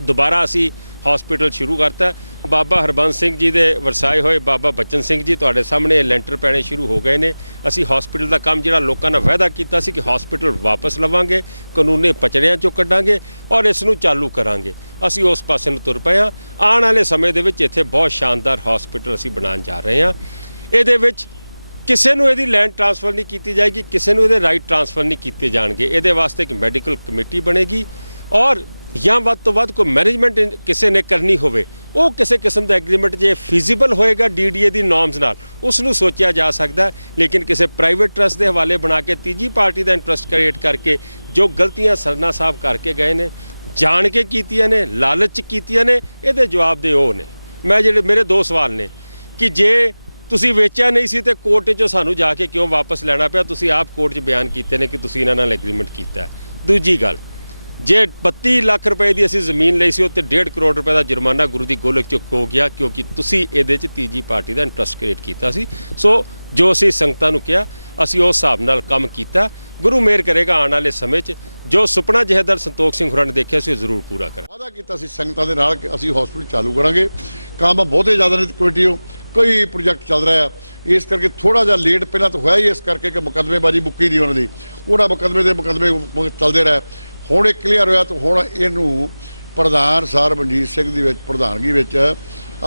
ਦੁਬਾਰਾ ਅਸੀਂ ਹਸਪੀਟਲ ਸ਼ੁਰੂ ਕਰਤਾ। ਬਾਬਾ ਹਰਬੰਸ ਸਿੰਘ ਜੀ ਦੇ ਵਰਸਾਏ ਹੋਏ ਬਾਬਾ ਬਚਨ ਸਿੰਘ ਜੀ ਤੁਹਾਡੇ ਸਾਹਮਣੇ ਲੈਂਟਰ ਪੈਣੇ ਸ਼ੁਰੂ ਹੋ ਗਏ ਨੇ। ਅਸੀਂ ਹਸਪੀਟਲ ਦਾ ਕੰਮ ਜਿਹੜਾ ਲੋਕਾਂ ਨਾਲ ਵਾਅਦਾ ਕੀਤਾ ਸੀ ਕਿ ਹਸਪੀਟਲ ਵਾਪਸ ਲਵਾਂਗੇ, ਕਾਨੂੰਨੀ ਪਚੜਿਆਂ 'ਚੋਂ ਕੱਢਾਂਗੇ ਔਰ ਇਸ ਨੂੰ ਚਾਲੂ ਕਰਾਂਗੇ, ਅਸੀਂ ਉਸ ਪਾਸੇ ਨੂੰ ਤੁਰ ਪਏ ਹਾਂ। ਆਉਣ ਵਾਲੇ ਸਮੇਂ ਦੇ ਵਿੱਚ ਇੱਥੇ ਬਹੁਤ ਸ਼ਾਨਦਾਰ ਹਸਪੀਟਲ ਅਸੀਂ ਬਣਾਉਣ ਜਾ ਰਹੇ ਹਾਂ। ਇਹਦੇ ਵਿੱਚ ਕਿਸੇ ਨੂੰ ਇਹਦੀ ਲੈਂਡ ਟ੍ਰਾਂਸਫਰ ਨਹੀਂ ਕੀਤੀ ਜਾਏਗੀ, ਕਿਸੇ ਨੂੰ ਇਹਦੇ ਰਾਈਟ ਟ੍ਰਾਂਸਫਰ ਨਹੀਂ ਕੀਤੇ ਜਾਣਗੇ। ਇਹਦੇ ਵਾਸਤੇ ਇੱਕ ਮੈਡੀਕਲ ਕਮੇਟੀ ਬਣੇਗੀ ਔਰ ਜਾਂ ਵੱਧ ਤੋਂ ਵੱਧ ਕੋਈ ਮੈਨੇਜਮੈਂਟ ਕਿਸੇ ਨੇ ਕਰਨੀ ਹੋਵੇ, ਉਹ ਕਿਸੇ ਕਿਸਮ ਦਾ ਐਗਰੀਮੈਂਟ ਜੇ ਫਿਜ਼ੀਬਲ ਹੋਏਗਾ DDA ਦੀ ਨੋਰਮਸ ਨਾਲ ਉਸ ਨੂੰ ਸੋਚਿਆ ਜਾ ਸਕਦਾ। ਲੇਕਿਨ ਕਿਸੇ ਪ੍ਰਾਈਵੇਟ ਟਰਸਟ ਦੇ ਹਵਾਲੇ ਬਣਾ ਕੇ ਤੀਜੀ ਪਾਰਟੀ ਦਾ ਇੰਟਰਸਟ ਕ੍ਰੀਏਟ ਕਰਕੇ ਜੋ ਗਲਤੀਆਂ ਸਰਨਾ ਸਾਹਿਬ ਕਰਕੇ ਗਏ ਨੇ, ਜਾਣ ਕੇ ਕੀਤੀਆਂ ਨੇ, ਲਾਲਚ 'ਚ ਕੀਤੀਆਂ ਨੇ, ਇਹਦੇ ਜਵਾਬ ਦੇ ਉਹ ਨੇ। ਮੇਰੇ 2 ਸਵਾਲ ਨੇ ਕਿ ਜੇ ਤੁਸੀਂ ਵੇਚਿਆ ਨਹੀਂ ਸੀ ਤੇ ਕੋਰਟ 'ਚੋਂ ਸਾਨੂੰ ਜਾ ਕੇ ਕਿਉਂ ਵਾਪਸ ਲੈਣਾ ਪਿਆ? ਤੁਸੀਂ ਆਪ ਕੋਰਟ 'ਚ ਬਿਆਨ ਕੀਤੇ ਨੇ ਕਿ ਤੁਸੀਂ ਇਹਨਾਂ ਨਾਲ ਐਗਰੀਮੈਂਟ ਕੀਤਾ। ਦੂਜੀ ਗੱਲ, ਜੇ 32 ਲੱਖ ਰੁਪਏ ਦੀ ਅਸੀਂ ਜ਼ਮੀਨ ਲਈ ਸੀ ਉੱਤੇ 1.5 ਕਰੋੜ ਰੁਪਏ ਦਾ ਜੁਰਮਾਨਾ ਗੁਰੂ ਦੀ ਗੋਲਕ 'ਚ ਹੋ ਗਿਆ ਕਿਉਂਕਿ ਤੁਸੀਂ ਇਹਦੇ 'ਚ ਤੀਜੀ ਪਾਰਟੀ ਦਾ ਇੰਟਰਸਟ ਕ੍ਰੀਏਟ ਕੀਤਾ ਸੀ। ਸੋ ਜੋ ਅਸੀਂ ਸੰਗਤਾਂ ਨੂੰ ਕਿਹਾ ਅਸੀਂ ਉਸ ਹਿਸਾਬ ਨਾਲ ਕੰਮ ਕੀਤਾ। ਗੁਰੂ ਮਿਹਰ ਕਰੇਗਾ ਆਉਣ ਵਾਲੇ ਸਮੇਂ 'ਚ ਜੋ ਸੁਪਨਾ ਜਹੇਦਾਰ ਸੰਤੋਖ ਸਿੰਘ ਹੋਰਾਂ ਨੇ ਦੇਖਿਆ ਸੀ ਉਹ ਜ਼ਰੂਰ ਪੂਰਾ ਕਰਾਂਗੇ। ਵਾਅਦਾ ਕੀਤਾ ਸੀ ਸੰਗਤਾਂ ਦੇ ਨਾਲ ਕਿ ਅਸੀਂ ਹਸਪੀਟਲ ਚਾਲੂ ਕਰਾਂਗੇ। ਕੰਮ ਬਹੁਤੇ ਜ਼ਿਆਦਾ ਨੇ ਕਮੇਟੀ ਕਈ ਪ੍ਰੋਜੈਕਟ ਚੱਲ ਰਿਹਾ ਹੈ, ਇਸ ਕਰਕੇ ਥੋੜਾ ਜਿਹਾ ਲੇਟ ਪਹਿਲਾਂ ਤਾਂ ਹੋਇਆ ਹੀ, ਇਸ ਕਰਕੇ ਕਿ ਮੁਕੱਦਮੇਬਾਜ਼ੀ ਮੁੱਕੀ ਦੀ ਉਹਨਾਂ ਦੀ, ਉਹਨਾਂ ਮੁਕੱਦਮੇ ਚੱਲਦੇ ਰਹੇ। ਹੁਣ ਇਹ ਕਲੀਅਰ ਹੋਇਆ ਤਾਂ ਹੁਣ ਇਹਨੂੰ ਪ੍ਰਧਾਨ ਸਰ ਮਨਜੀਤ ਸਿੰਘ ਦੀ ਵਿੱਚ ਪ੍ਰਧਾਨਗੀ ਵਿੱਚ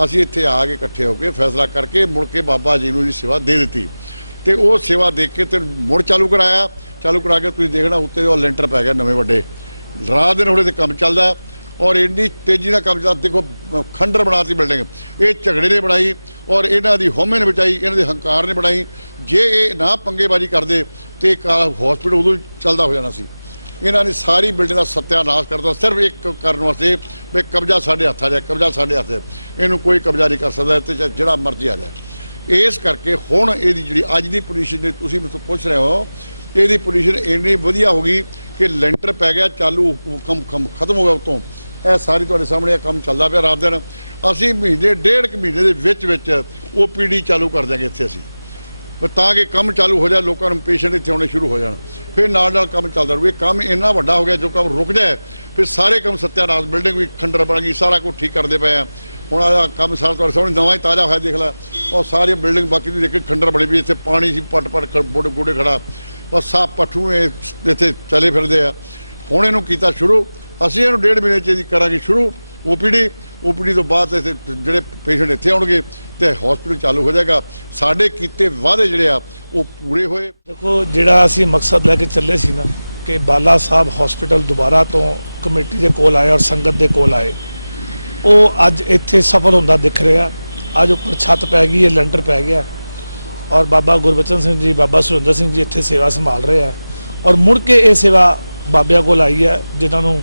ਅਸੀਂ ਇੱਥੇ ਆ ਕੇ ਇਕੱਠੇ ਹੋ ਕੇ ਫੈਸਲਾ ਕਰਕੇ ਮੁੜ ਕੇ ਬਾਬਾ ਜੀ ਨੂੰ ਦੀ ਸੇਵਾ ਦੇ ਦਿੱਤੀ ਤੇ ਉਹ ਸੇਵਾ ਦੇ ਕੇ ਤੇ ਮੁੜ ਚਾਲੂ ਕਰਾ ਕੇ ਤੁਸੀਂ ਦੇਖਣਾ ਉੱਤੇ ਉਹ ਲੈਂਟਰ ਪੈ ਗਿਆ ਨਵੇਂ ਵੱਡੇ। ਰਾਤ ਦਿਨ ਉਹਦੇ ਤੇ ਕੰਮ ਚੱਲਦਾ ਔਰ ਇੰਨੀ ਤੇਜ਼ੀ ਨਾਲ ਕੰਮ ਚੱਲਦਾ। ਦੇਖੋ ਖੰਡਰ ਬਣਾਤੀ ਬਿਲਡਿੰਗ, ਇਹ ਝਗੜੇ ਨੇ ਬਣਾਈ ਔਰ ਇਹਨਾਂ ਦੀ ਹਉਮੈ ਨੇ ਬਚਾਈ, ਇਹਨਾਂ ਦੇ ਹੰਕਾਰ ਨੇ ਬਣਾਈ। ਜੇ ਇਹ ਨਾ ਪੰਗੇਬਾਜ਼ੀ ਕਰਦੇ ਤੇ ਹਸਪੀਟਲ ਉਦੋਂ ਚੱਲਦਾ ਹੋ ਜਾਣਾ ਸੀ। ਇਹਨਾਂ ਨੇ ਸਾਰੀ ਬਿਲਡਿੰਗ ਦਾ ਸੱਤਿਆਨਾਸ਼ ਕਰਦਾ ਸਿਰਫ ਇੱਕ ਕਰਨ ਵਾਸਤੇ ਵੀ ਕਬਜ਼ਾ ਸਾਡੇ ਹੱਥ ਆ ਜਾਏ, ਕਬਜ਼ਾ ਸਾਡੇ ਹੱਥ। ਇਹਨੂੰ ਕੋਈ ਕਬਜ਼ਾ ਨਹੀਂ ਕਰ ਸਕਦਾ ਤੇ ਜਿਹੜਾ ਮਰਜ਼ੀ ਆ ਜਾਏ। ਇਸ ਕਰਕੇ ਹੁਣ ਇਹਦੀ ਜਿਹੜੀ ਅੱਜ ਦੀ ਪੋਜੀਸ਼ਨ ਜਿਹੜੀ ਤੁਸੀਂ ਮੈਨੂੰ ਪੁੱਛ ਰਹੇ ਹੋ, ਇਹਦੀ ਪੋਜੀਸ਼ਨ ਇੰਨੀ ਵਧੀਆ ਹੋ ਗਈ ਕਿ ਲੈਂਟਰ ਪੈ ਗਿਆ, ਚਾਲੂ ਕੰਮ ਖਤਮ ਹੋ ਗਿਆ। ਉਤੋਂ ਇਹ ਸਾਰੀ ਤੁਹਾਡੇ ਸਾਹਮਣੇ ਕੰਮ ਚੱਲਦਾ ਪਿਆ ਰਾਤ ਦਿਨ। ਅਸੀਂ ਮਹੀਨੇ 1.5 ਮਹੀਨੇ ਦੇ ਵਿੱਚ OPD ਚਾਲੂ ਕਰ ਦਿਆਂਗੇ ਇੱਥੇ ਅਸੀਂ। ਤਾਂ ਕਿ ਕੰਮ ਚਾਲੂ ਹੋ ਜਾਏ, ਲੋਕਾਂ ਨੂੰ ਪੇਸ਼ੈਂਟ ਇੱਥੇ ਆਉਣੇ ਸ਼ੁਰੂ ਹੋ ਜਾਣ, ਫਿਰ ਨਾਲ ਕੰਮ ਚੱਲਦਾ ਰਹੂ। ਇਹ ਕੰਮ ਇੰਨਾ ਵੱਡਾ ਹੋ ਗਿਆ, ਜੋ ਕੰਮ ਰੁਕ ਜਾਏ ਫਿਰ ਸਾਰੇ ਕੰਮ ਸੱਤਿਆਨਾਸ਼, ਬਿਲਡਿੰਗ ਵੀ ਖੰਡਰ ਬਣ ਗਈ, ਸਾਰਾ ਕੁਝ ਠੀਕ ਕਰਦੇ ਪਏ ਆ। ਹੁਣ ਆਹ ਕੰਮ ਸਾਰਾ ਤੁਹਾਡੇ ਸਾਹਮਣੇ ਨਵਾਂ ਹੀ ਤਾਜ਼ਾ ਹੋਇਆ, ਦੇਖ ਲੈ ਉਹ ਸਾਰੀ ਬਿਲਡਿੰਗ ਬਾਕੀ ਦੀ ਦੇਖ ਖੰਡਰ ਬਣੀ ਵੀ, ਇੱਥੇ ਪਾਣੀ ਸੀ ਪੱਟ ਗੋਡੇ ਖੜਾ, ਉਹ ਸਾਫ ਪੱਠੂ ਇੱਥੇ ਚਲੇ ਫਿਰਦੇ ਆ। ਹੁਣ ਇਹਨੂੰ ਕੀਤਾ ਸ਼ੁਰੂ, ਅਸੀਂ ਇਹਨੂੰ 1.5 ਮਹੀਨੇ 'ਚ ਕਰਾਂਗੇ ਸ਼ੁਰੂ। ਓਪੀਡੀ ਤੋਂ ਬਾਅਦ ਇੱਥੇ ਜਿਹੜੇ ਪੇਸ਼ੈਂਟ ਇੱਥੇ ਆਉਣਗੇ ਤੇ ਹਸਪੀਟਲ ਚਾਲੂ ਹੋ ਜਾਏਗਾ। ਸਾਡੇ ਕੀਤੇ ਵਾਅਦੇ ਜਿਹੜੇ ਆ ਉਹ ਪੂਰੇ ਹੋਏ। ਦੇਖੋ, ਜਿਹੜਾ ਅਸੀਂ ਮਕਸਦ ਲੈ ਕੇ ਚੱਲੇ ਸੀ ਨਾ ਕਿ ਬਾਲਾ ਸਾਹਿਬ ਹਸਪੀਟਲ ਦੁਬਾਰਾ ਤੋਂ ਕਮੇਟੀ ਦੇ ਕੋਲ ਆਏ ਔਰ ਸੰਗਤ ਦੇ ਕੋਲ ਆਏ, ਉਹ ਅੱਜ ਇੱਥੇ ਸਫਲ ਹੁੰਦਾ ਦਿਖ ਰਿਹਾ। ਅੱਜ ਉੱਪਰ ਛੱਤ ਪੈ ਗਈ ਹੈ, ਲੈਂਟਰ ਪੈ ਗਿਆ ਔਰ ਬਾਬਾ ਗੁਰਬਚਨ ਸਿੰਘ ਜੀ, ਬਾਬਾ ਸੁਰਿੰਦਰ ਸਿੰਘ ਜੀ ਇੱਥੇ ਸੇਵਾ ਸੰਭਾਲ ਰਹੇ ਆ ਔਰ ਮੁੜ ਕੇ ਇਹ ਸੇਵਾ ਬਾਬਿਆਂ ਕੋਲ ਆਈ ਹੈ, ਜਿਨ੍ਹਾਂ ਨੂੰ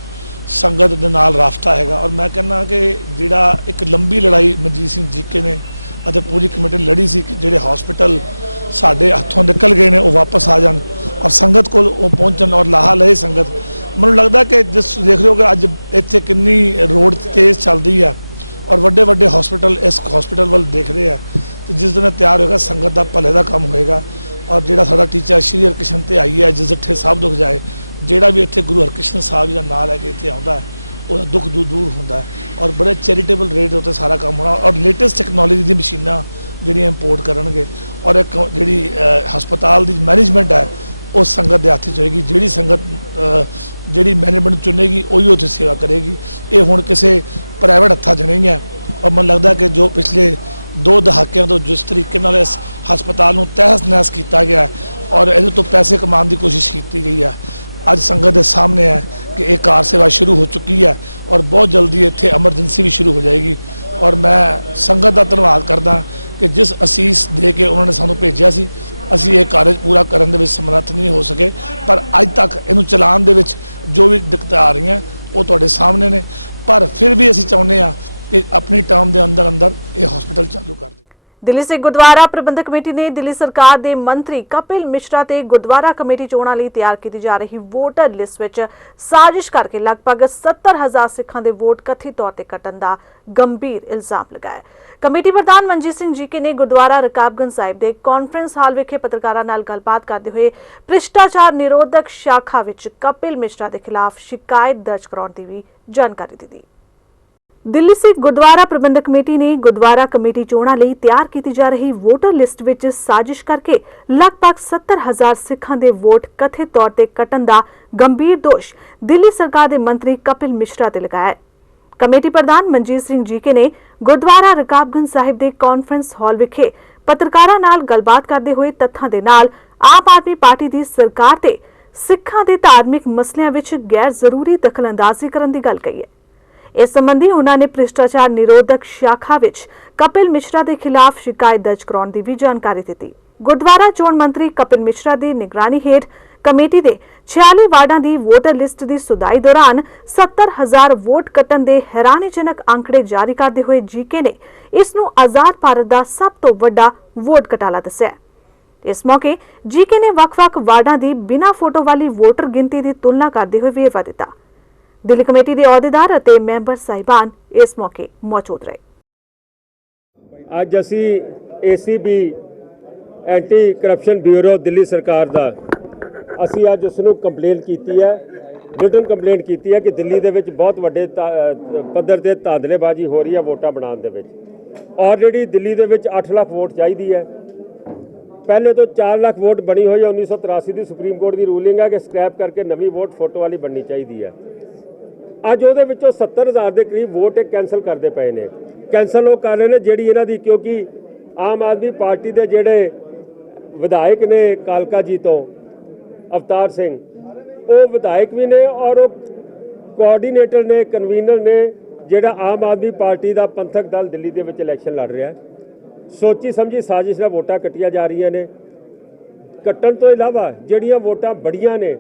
ਸੰਗਤ ਦੇ ਨਾਲ ਰਾਫਤਾ ਹੈਗਾ। ਔਰ ਮੈਂ ਕਹਿੰਦਾ ਕਿ ਜਿਹੜਾ ਇੱਕ ਲੰਬੀ ਲੜਾਈ ਮਨਜੀਤ ਸਿੰਘ ਜੀਕੇ ਨੇ ਅਤੇ ਪੂਰੀ ਕਮੇਟੀ ਲੜੀ ਸੀ ਕਿ ਜਿਹੜੇ ਹਸਪੀਟਲ ਸਾਡੇ ਹੱਥੋਂ ਨਿਕਲ ਗਏ ਨੇ ਉਹ ਵਾਪਸ ਆ ਜਾਣ ਔਰ ਸੰਗਤ ਕੋਲ ਉਹ ਪਹੁੰਚਣ ਔਰ ਲਾਹਾ ਲਏ ਸੰਗਤ। ਮੈਨੂੰ ਲੱਗਦਾ ਕਿ ਜਿਸ ਦੇਖ ਰਹੇ ਹੋ ਕਿ ਅੱਜ ਇੱਥੇ ਕਿੰਨੀ ਰੋਡ ਤੇਜ਼ ਚੱਲਦੀ ਹੈ ਔਰ ਵੱਡੇ ਵੱਡੇ ਹਸਪੀਟਲ ਇਸ ਹਸਪੀਟਲ ਵੱਲ ਦੇਖ ਰਹੇ ਆ, ਤੇ ਜਿਸ ਦਿਨ ਤਿਆਰ ਹੋਏਗਾ ਸੰਗਤ ਦਾ ਭਲੇ ਦਾ ਕੰਮ ਹੋਏਗਾ। ਔਰ ਜਿਹੜਾ ਸਾਡਾ ਟੀਚਾ ਸ਼੍ਰੀ ਹਰਕ੍ਰਿਸ਼ਨ ਤੇ ਆਈ ਹੈ, ਜਿਸ ਜਿੱਥੇ ਸਭ ਦੁੱਖ ਜਾਏ, ਜਿਹੜਾ ਵੀ ਇੱਥੇ ਗੁਰੂ ਹਰਕ੍ਰਿਸ਼ਨ ਸਾਹਿਬ ਜੀ ਦਾ ਨਾਂ ਲੈ ਕੇ ਇੱਥੇ ਆਉਂਦਾ ਹੈ ਉਹਦਾ ਦੁੱਖ ਦੂਰ ਹੁੰਦਾ ਹੈ ਔਰ ਬੜੇ ਚੈਰੀਟੇਬਲ ਰੇਟ ਉੱਤੇ ਸਾਰਾ ਕੰਮ ਹੋਣਾ ਔਰ ਲੇਟੈਸਟ ਟੈਕਨੋਲੋਜੀ ਦੀ ਮਸ਼ੀਨਾਂ ਜਿਹੜੀਆਂ ਇੰਪੋਰਟ ਕਰਨਗੇ ਔਰ ਇੱਕ ਜਿਹੜੀ ਹਸਪਤਾਲ ਦੀ ਮੈਨੇਜਮੈਂਟ ਹੈ ਉਹ ਸੰਗਤ ਦੇ ਹੱਥ 'ਚ ਹੋਏਗੀ। ਜਿਹੜੀ ਸੰਗਤ ਜਿਹੜੀ ਮੈਨੇਜਮੈਂਟ ਚੁਣੇਗੀ ਉਹੀ ਉੱਥੇ ਸੇਵਾ ਕਰੇਗੀ। ਇਹ ਹੁਣ ਕਿਸੇ ਪ੍ਰਾਈਵੇਟ ਹੱਥਾਂ 'ਚ ਨਹੀਂ ਹੈ ਔਰ ਮੈਨੂੰ ਲੱਗਦਾ ਕਿ ਜੋ ਪਿਛਲੇ 2 ਦਹਾਕਿਆਂ ਤੋਂ ਜਿਸ ਤਰੀਕੇ ਨਾਲ ਇਸ ਹਸਪਤਾਲ ਨੂੰ ਤਹਿਸ ਨਹਿਸ ਕੀਤਾ ਗਿਆ ਔਰ ਇਹਦੇ ਤੋਂ ਪੈਸੇ ਕਮਾਉਣ ਦੀ ਕੋਸ਼ਿਸ਼ ਕੀਤੀ ਗਈ ਹੈ, ਅੱਜ ਸੰਗਤ ਦੇ ਸਾਹਮਣੇ ਹੈ ਕਿ ਇਹ ਕਾਰ ਸੇਵਾ ਸ਼ੁਰੂ ਹੋ ਚੁੱਕੀ ਹੈ ਔਰ ਬਹੁਤ ਜਲਦੀ ਇੱਥੇ ਐਮਰਜੈਂਸੀ ਵੀ ਸ਼ੁਰੂ ਹੋ ਜਾਏਗੀ। ਔਰ ਮੈਂ ਸੰਗਤ ਦਾ ਧੰਨਵਾਦ ਕਰਦਾ ਕਿ ਜਿਸ ਅਸੀਸ ਦੇ ਕੇ ਉਹਨਾਂ ਨੇ ਸਾਨੂੰ ਭੇਜਿਆ ਸੀ, ਅਸੀਂ ਇਹ ਕਾਰਜ ਪੂਰਾ ਕਰਨ ਦੇ ਵਿੱਚ ਸਮਰੱਥ ਨਹੀਂ ਹੋ ਸਕੇ, ਪਰ ਅੱਜ ਤੱਕ ਇਹਨੂੰ ਚਲਾਉਣ ਦੇ ਵਿੱਚ ਜੋ ਵੀ ਦਿੱਕਤਾਂ ਆ ਰਹੀਆਂ ਉਹ ਤੁਹਾਡੇ ਸਾਹਮਣੇ ਨੇ। ਪਰ ਫਿਰ ਵੀ ਅਸੀਂ ਚਾਹੁੰਦੇ ਹਾਂ ਕਿ ਆਪਣੀ ਟਰਮ ਦੇ ਅੰਦਰ ਇਹ ਹਸਪੀਟਲ ਚਾਲੂ ਕਰ ਦੇ। ਦਿੱਲੀ ਸਿੱਖ ਗੁਰਦੁਆਰਾ ਪ੍ਰਬੰਧਕ ਕਮੇਟੀ ਨੇ ਦਿੱਲੀ ਸਰਕਾਰ ਦੇ ਮੰਤਰੀ ਕਪਿਲ ਮਿਸ਼ਰਾ ਤੇ ਗੁਰਦੁਆਰਾ ਕਮੇਟੀ ਚੋਣਾਂ ਲਈ ਤਿਆਰ ਕੀਤੀ ਜਾ ਰਹੀ ਵੋਟਰ ਲਿਸਟ ਵਿੱਚ ਸਾਜ਼ਿਸ਼ ਕਰਕੇ ਲਗਭਗ 70,000 ਸਿੱਖਾਂ ਦੇ ਵੋਟ ਕਥਿਤ ਤੌਰ ਤੇ ਕੱਟਣ ਦਾ ਗੰਭੀਰ ਇਲਜ਼ਾਮ ਲਗਾਇਆ। ਕਮੇਟੀ ਪ੍ਰਧਾਨ ਮਨਜੀਤ ਸਿੰਘ ਜੀਕੇ ਨੇ ਗੁਰਦੁਆਰਾ ਰਕਾਬਗੰਜ ਸਾਹਿਬ ਦੇ ਕਾਨਫਰੰਸ ਹਾਲ ਵਿਖੇ ਪੱਤਰਕਾਰਾਂ ਨਾਲ ਗੱਲਬਾਤ ਕਰਦੇ ਹੋਏ ਭ੍ਰਿਸ਼ਟਾਚਾਰ ਨਿਰੋਧਕ ਸ਼ਾਖਾ ਵਿੱਚ ਕਪਿਲ ਮਿਸ਼ਰਾ ਦੇ ਖਿਲਾਫ ਸ਼ਿਕਾਇਤ ਦਰਜ ਕਰਾਉਣ ਦੀ ਵੀ ਜਾਣਕਾਰੀ ਦਿੱਤੀ। ਦਿੱਲੀ ਸਿੱਖ ਗੁਰਦੁਆਰਾ ਪ੍ਰਬੰਧਕ ਕਮੇਟੀ ਨੇ ਗੁਰਦੁਆਰਾ ਕਮੇਟੀ ਚੋਣਾਂ ਲਈ ਤਿਆਰ ਕੀਤੀ ਜਾ ਰਹੀ ਵੋਟਰ ਲਿਸਟ ਵਿੱਚ ਸਾਜ਼ਿਸ਼ ਕਰਕੇ ਲਗਭਗ 70,000 ਸਿੱਖਾਂ ਦੇ ਵੋਟ ਕਥਿਤ ਤੌਰ ਤੇ ਕੱਟਣ ਦਾ ਗੰਭੀਰ ਦੋਸ਼ ਦਿੱਲੀ ਸਰਕਾਰ ਦੇ ਮੰਤਰੀ ਕਪਿਲ ਮਿਸ਼ਰਾ ਤੇ ਲਗਾਇਆ। ਕਮੇਟੀ ਪ੍ਰਧਾਨ ਮਨਜੀਤ ਸਿੰਘ ਜੀਕੇ ਨੇ ਗੁਰਦੁਆਰਾ ਰਕਾਬਗੰਜ ਸਾਹਿਬ ਦੇ ਕਾਨਫਰੰਸ ਹਾਲ ਵਿਖੇ ਪੱਤਰਕਾਰਾਂ ਨਾਲ ਗੱਲਬਾਤ ਕਰਦੇ ਹੋਏ ਤੱਥਾਂ ਦੇ ਨਾਲ ਆਪ ਆਦਮੀ ਪਾਰਟੀ ਦੀ ਸਰਕਾਰ ਤੇ ਸਿੱਖਾਂ ਦੇ ਧਾਰਮਿਕ ਮਸਲਿਆਂ ਵਿੱਚ ਗੈਰ ਜ਼ਰੂਰੀ ਦਖਲਅੰਦਾਜ਼ੀ ਕਰਨ ਦੀ ਗੱਲ ਕਹੀ ਹੈ। ਇਸ ਸੰਬੰਧੀ ਉਹਨਾਂ ਨੇ ਭ੍ਰਿਸ਼ਟਾਚਾਰ ਨਿਰੋਧਕ ਸ਼ਾਖਾ ਵਿੱਚ ਕਪਿਲ ਮਿਸ਼ਰਾ ਦੇ ਖਿਲਾਫ ਸ਼ਿਕਾਇਤ ਦਰਜ ਕਰਾਉਣ ਦੀ ਵੀ ਜਾਣਕਾਰੀ ਦਿੱਤੀ। ਗੁਰਦੁਆਰਾ ਚੋਣ ਮੰਤਰੀ ਕਪਿਲ ਮਿਸ਼ਰਾ ਦੀ ਨਿਗਰਾਨੀ ਹੇਠ ਕਮੇਟੀ ਦੇ 46 ਵਾਰਡਾਂ ਦੀ ਵੋਟਰ ਲਿਸਟ ਦੀ ਸੁਧਾਈ ਦੌਰਾਨ 70,000 ਵੋਟ ਕੱਟਣ ਦੇ ਹੈਰਾਨੀਜਨਕ ਅੰਕੜੇ ਜਾਰੀ ਕਰਦੇ ਹੋਏ ਜੀਕੇ ਨੇ ਇਸ ਨੂੰ ਆਜ਼ਾਦ ਭਾਰਤ ਦਾ ਸਭ ਤੋਂ ਵੱਡਾ ਵੋਟ ਘਟਾਲਾ ਦੱਸਿਆ। ਇਸ ਮੌਕੇ ਜੀਕੇ ਨੇ ਵੱਖ-ਵੱਖ ਵਾਰਡਾਂ ਦੀ ਬਿਨਾਂ ਫੋਟੋ ਵਾਲੀ ਵੋਟਰ ਗਿਣਤੀ ਦੀ ਤੁਲਨਾ ਕਰਦੇ ਹੋਏ ਵੇਰਵਾ ਦਿੱਤਾ। ਦਿੱਲੀ ਕਮੇਟੀ ਦੇ ਅਹੁਦੇਦਾਰ ਅਤੇ ਮੈਂਬਰ ਸਾਹਿਬਾਨ ਇਸ ਮੌਕੇ ਮੌਜੂਦ ਰਹੇ। ਅੱਜ ਅਸੀਂ ACB anti corruption bureau Delhi ਸਰਕਾਰ ਦਾ ਅਸੀਂ ਅੱਜ ਉਸ ਨੂੰ ਕੰਪਲੇਂਟ ਕੀਤੀ ਹੈ, ਰਿਟਨ ਕੰਪਲੇਂਟ ਕੀਤੀ ਹੈ ਕਿ ਦਿੱਲੀ ਦੇ ਵਿੱਚ ਬਹੁਤ ਵੱਡੇ ਪੱਧਰ ਤੇ ਧਾਂਦਲੇਬਾਜ਼ੀ ਹੋ ਰਹੀ ਹੈ ਵੋਟਾਂ ਬਣਾਉਣ ਦੇ ਵਿੱਚ। ਆਲਰੇਡੀ ਦਿੱਲੀ ਦੇ ਵਿੱਚ 8 ਲੱਖ ਵੋਟ ਚਾਹੀਦੀ ਹੈ, ਪਹਿਲੇ ਤੋਂ 4 ਲੱਖ ਵੋਟ ਬਣੀ ਹੋਈ ਹੈ। 1983 ਦੀ ਸੁਪਰੀਮ ਕੋਰਟ ਦੀ ਰੂਲਿੰਗ ਹੈ ਕਿ ਸਕ੍ਰੈਪ ਕਰਕੇ ਨਵੀਂ ਵੋਟ ਫੋਟੋ ਵਾਲੀ ਬਣਨੀ ਚਾਹੀਦੀ ਹੈ। ਅੱਜ ਉਹਦੇ ਵਿੱਚੋਂ 70,000 ਦੇ ਕਰੀਬ ਵੋਟ ਕੈਂਸਲ ਕਰਦੇ ਪਏ ਨੇ। ਕੈਂਸਲ ਉਹ ਕਰ ਰਹੇ ਨੇ ਜਿਹੜੀ ਇਹਨਾਂ ਦੀ, ਕਿਉਂਕਿ ਆਮ ਆਦਮੀ ਪਾਰਟੀ ਦੇ ਜਿਹੜੇ ਵਿਧਾਇਕ ਨੇ ਕਾਲਕਾ ਜੀ ਤੋਂ ਅਵਤਾਰ ਸਿੰਘ, ਉਹ ਵਿਧਾਇਕ ਵੀ ਨੇ ਔਰ ਉਹ ਕੋਆਰਡੀਨੇਟਰ ਨੇ, ਕਨਵੀਨਰ ਨੇ, ਜਿਹੜਾ ਆਮ ਆਦਮੀ ਪਾਰਟੀ ਦਾ ਪੰਥਕ ਦਲ ਦਿੱਲੀ ਦੇ ਵਿੱਚ ਇਲੈਕਸ਼ਨ ਲੜ ਰਿਹਾ। ਸੋਚੀ ਸਮਝੀ ਸਾਜ਼ਿਸ਼ ਨਾਲ ਵੋਟਾਂ ਕੱਟੀਆਂ ਜਾ ਰਹੀਆਂ ਨੇ। ਕੱਟਣ ਤੋਂ ਇਲਾਵਾ ਜਿਹੜੀਆਂ ਵੋਟਾਂ ਬੜੀਆਂ ਨੇ,